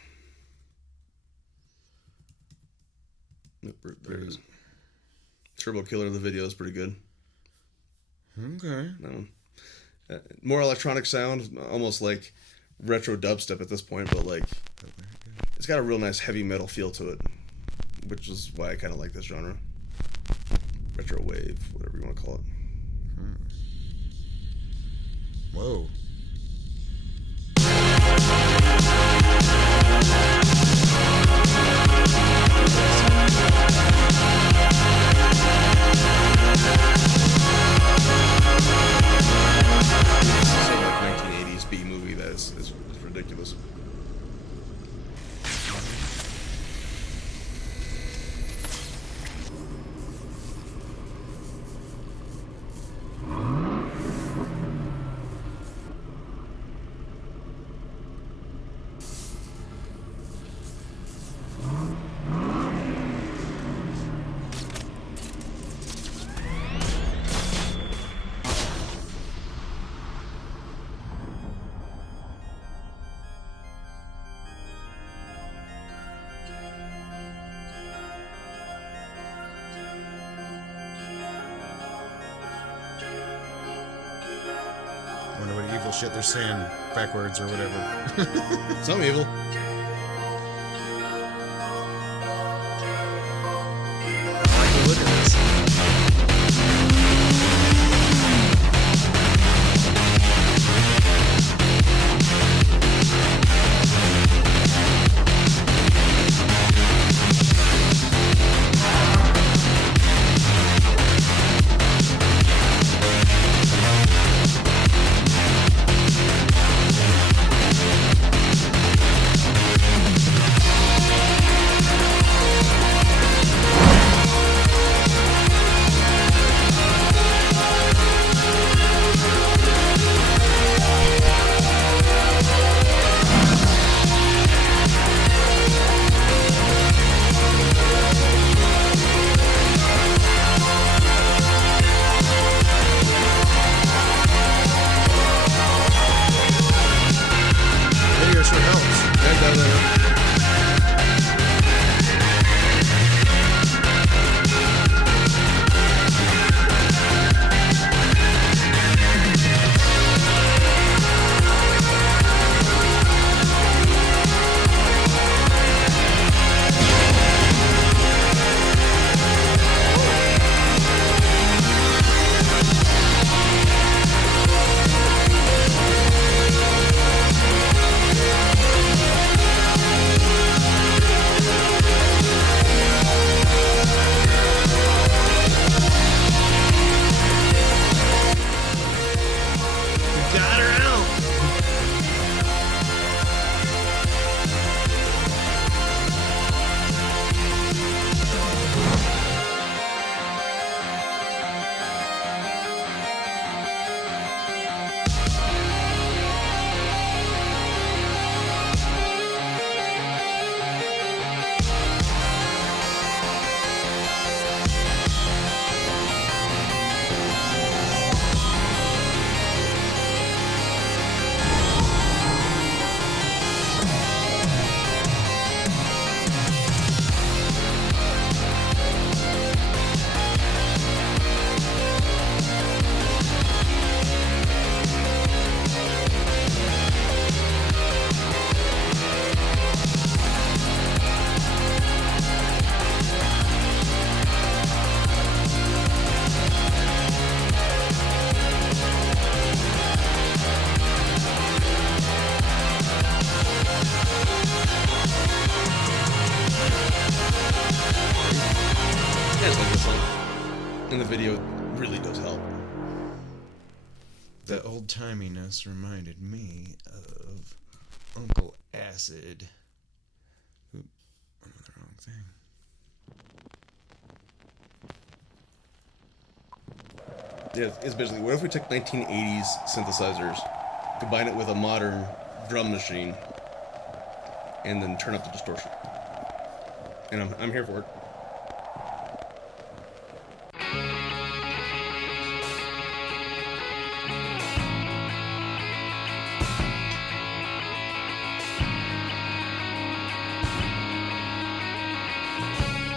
No, Brute. There it is. Turbo Killer, the video is pretty good. Okay. That one. More electronic sound, almost like retro dubstep at this point, but like it's got a real nice heavy metal feel to it, which is why I kind of like this genre. Retro wave, whatever you want to call it. Whoa. So like 1980s B movie that is ridiculous. Wonder what evil shit they're saying backwards or whatever. Some evil. Look at this. really does help. The old timiness reminded me of Uncle Acid. Oop, I'm on the wrong thing. Yeah, it's basically, what if we took 1980s synthesizers, combine it with a modern drum machine, and then turn up the distortion? And I'm here for it.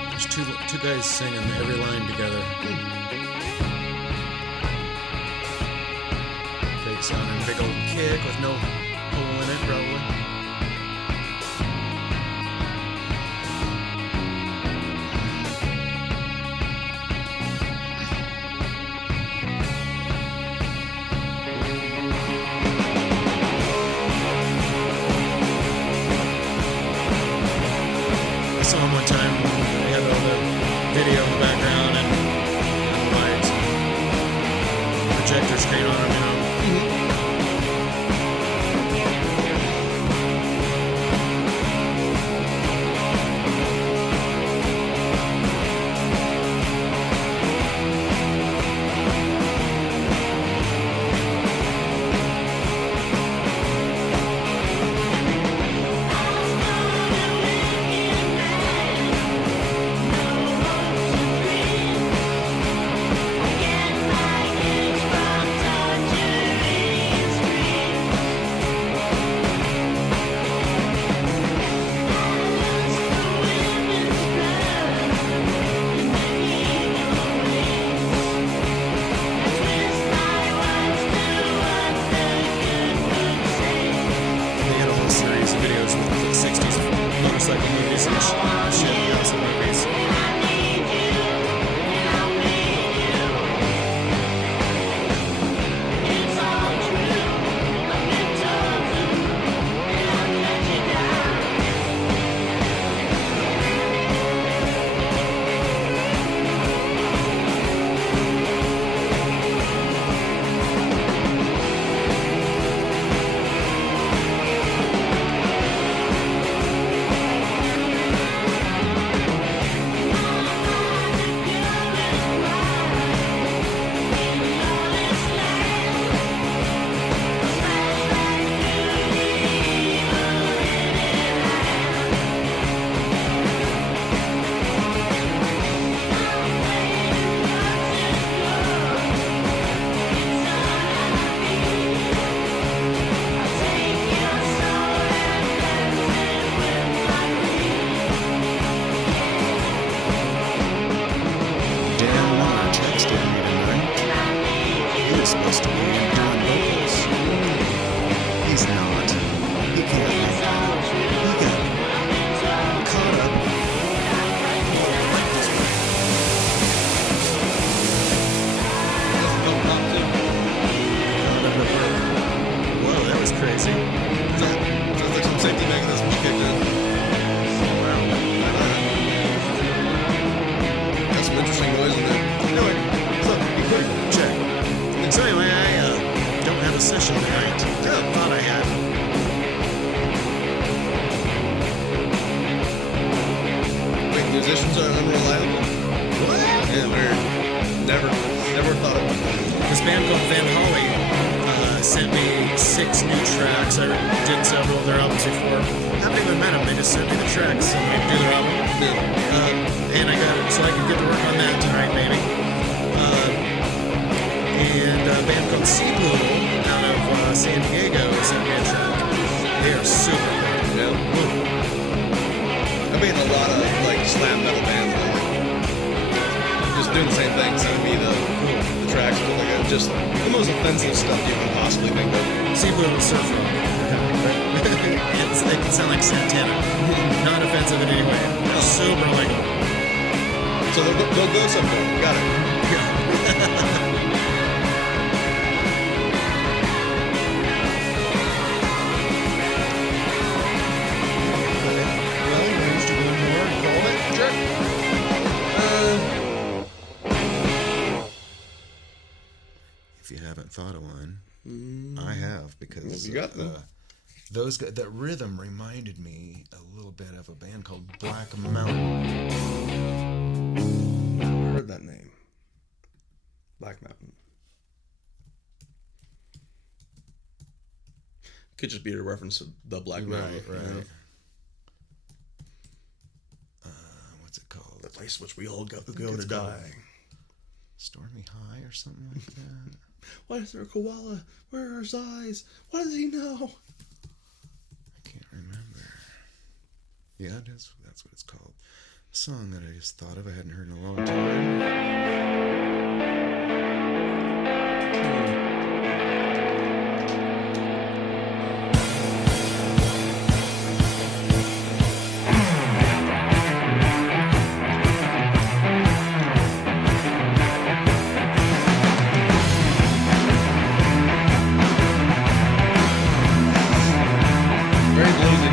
There's two guys singing every line together. Fake sounding big old kick with no hole in it, probably. I saw him one time. They had all the video in the background and lights, projector screen on him, you know. musicians are unreliable. What? Yeah, weird. Never thought of it. This band called Van Holly sent me 6 new tracks. I did several of their albums before. I haven't even met them. They just sent me the tracks and I do their album. And I got it so I can get to work on that tonight, maybe. And a band called Sea Poodle out of San Diego sent me a track. They are super good. Yeah. I made a lot of like slam metal bands that like just doing the same thing, sending me the tracks with like just the most offensive stuff you can possibly think of. Sea Poodle surf rock. It can sound like Santana. Not offensive in any way. Super likable. So they'll go somewhere. Got it. Yeah. if you haven't thought of one. I have, because You got them. those that rhythm reminded me a little bit of a band called Black Mountain. I heard that name. Black Mountain. Could just be a reference to the Black Mountain. Right. You know? What's it called? The place which we all go it's to called die. Stormy High or something like that. Why is there a koala? Where are his eyes? What does he know? I can't remember. Yeah, that's what it's called. A song that I just thought of. I hadn't heard in a long time. Very bluesy.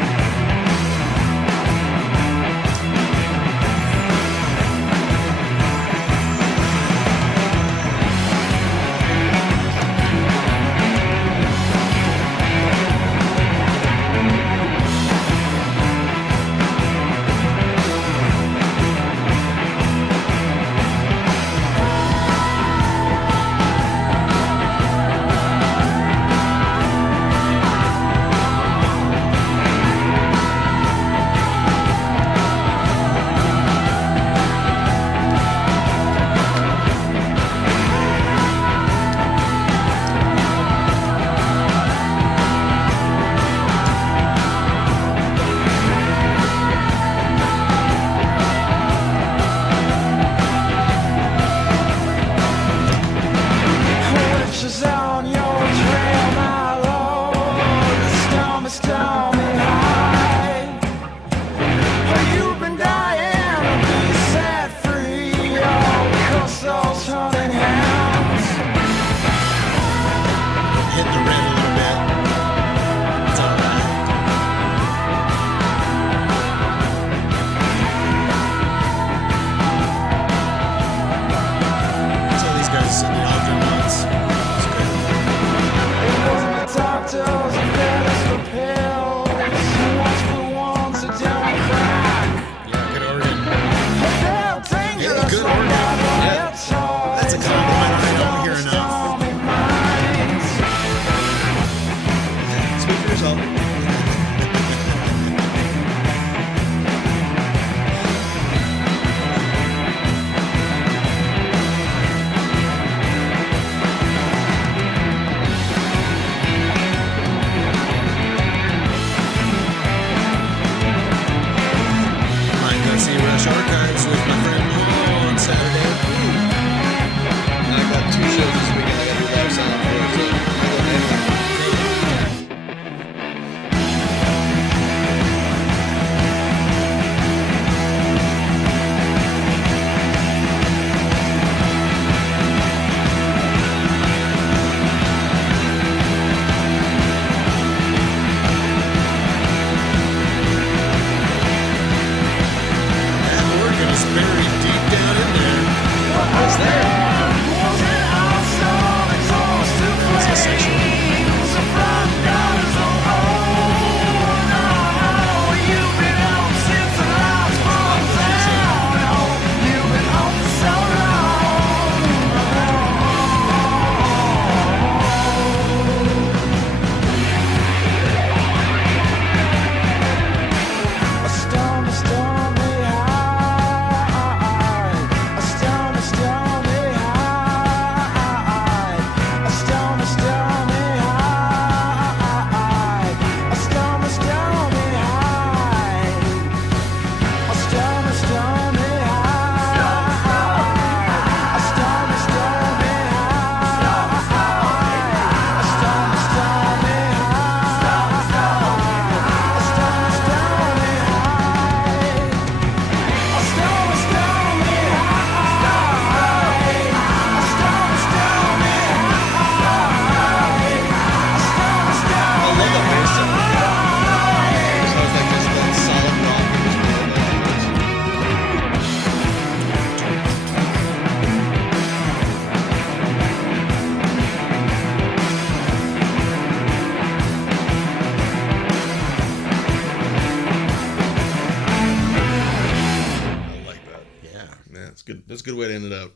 a good way to end it out.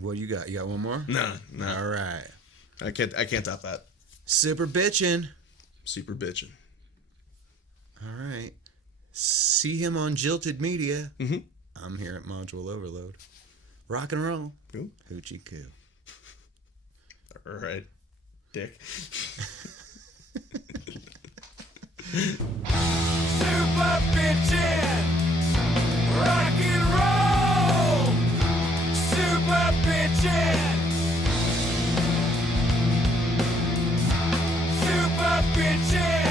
What you got? You got one more? No. All right. I can't top that. Super bitchin'. Super bitchin'. All right. See him on Jilted Media. Mm-hmm. I'm here at Module Overload. Rock and roll. Cool. Hoochie coo. All right, dick. Super bitchin', rock and roll. Super bitchin', super bitchin'.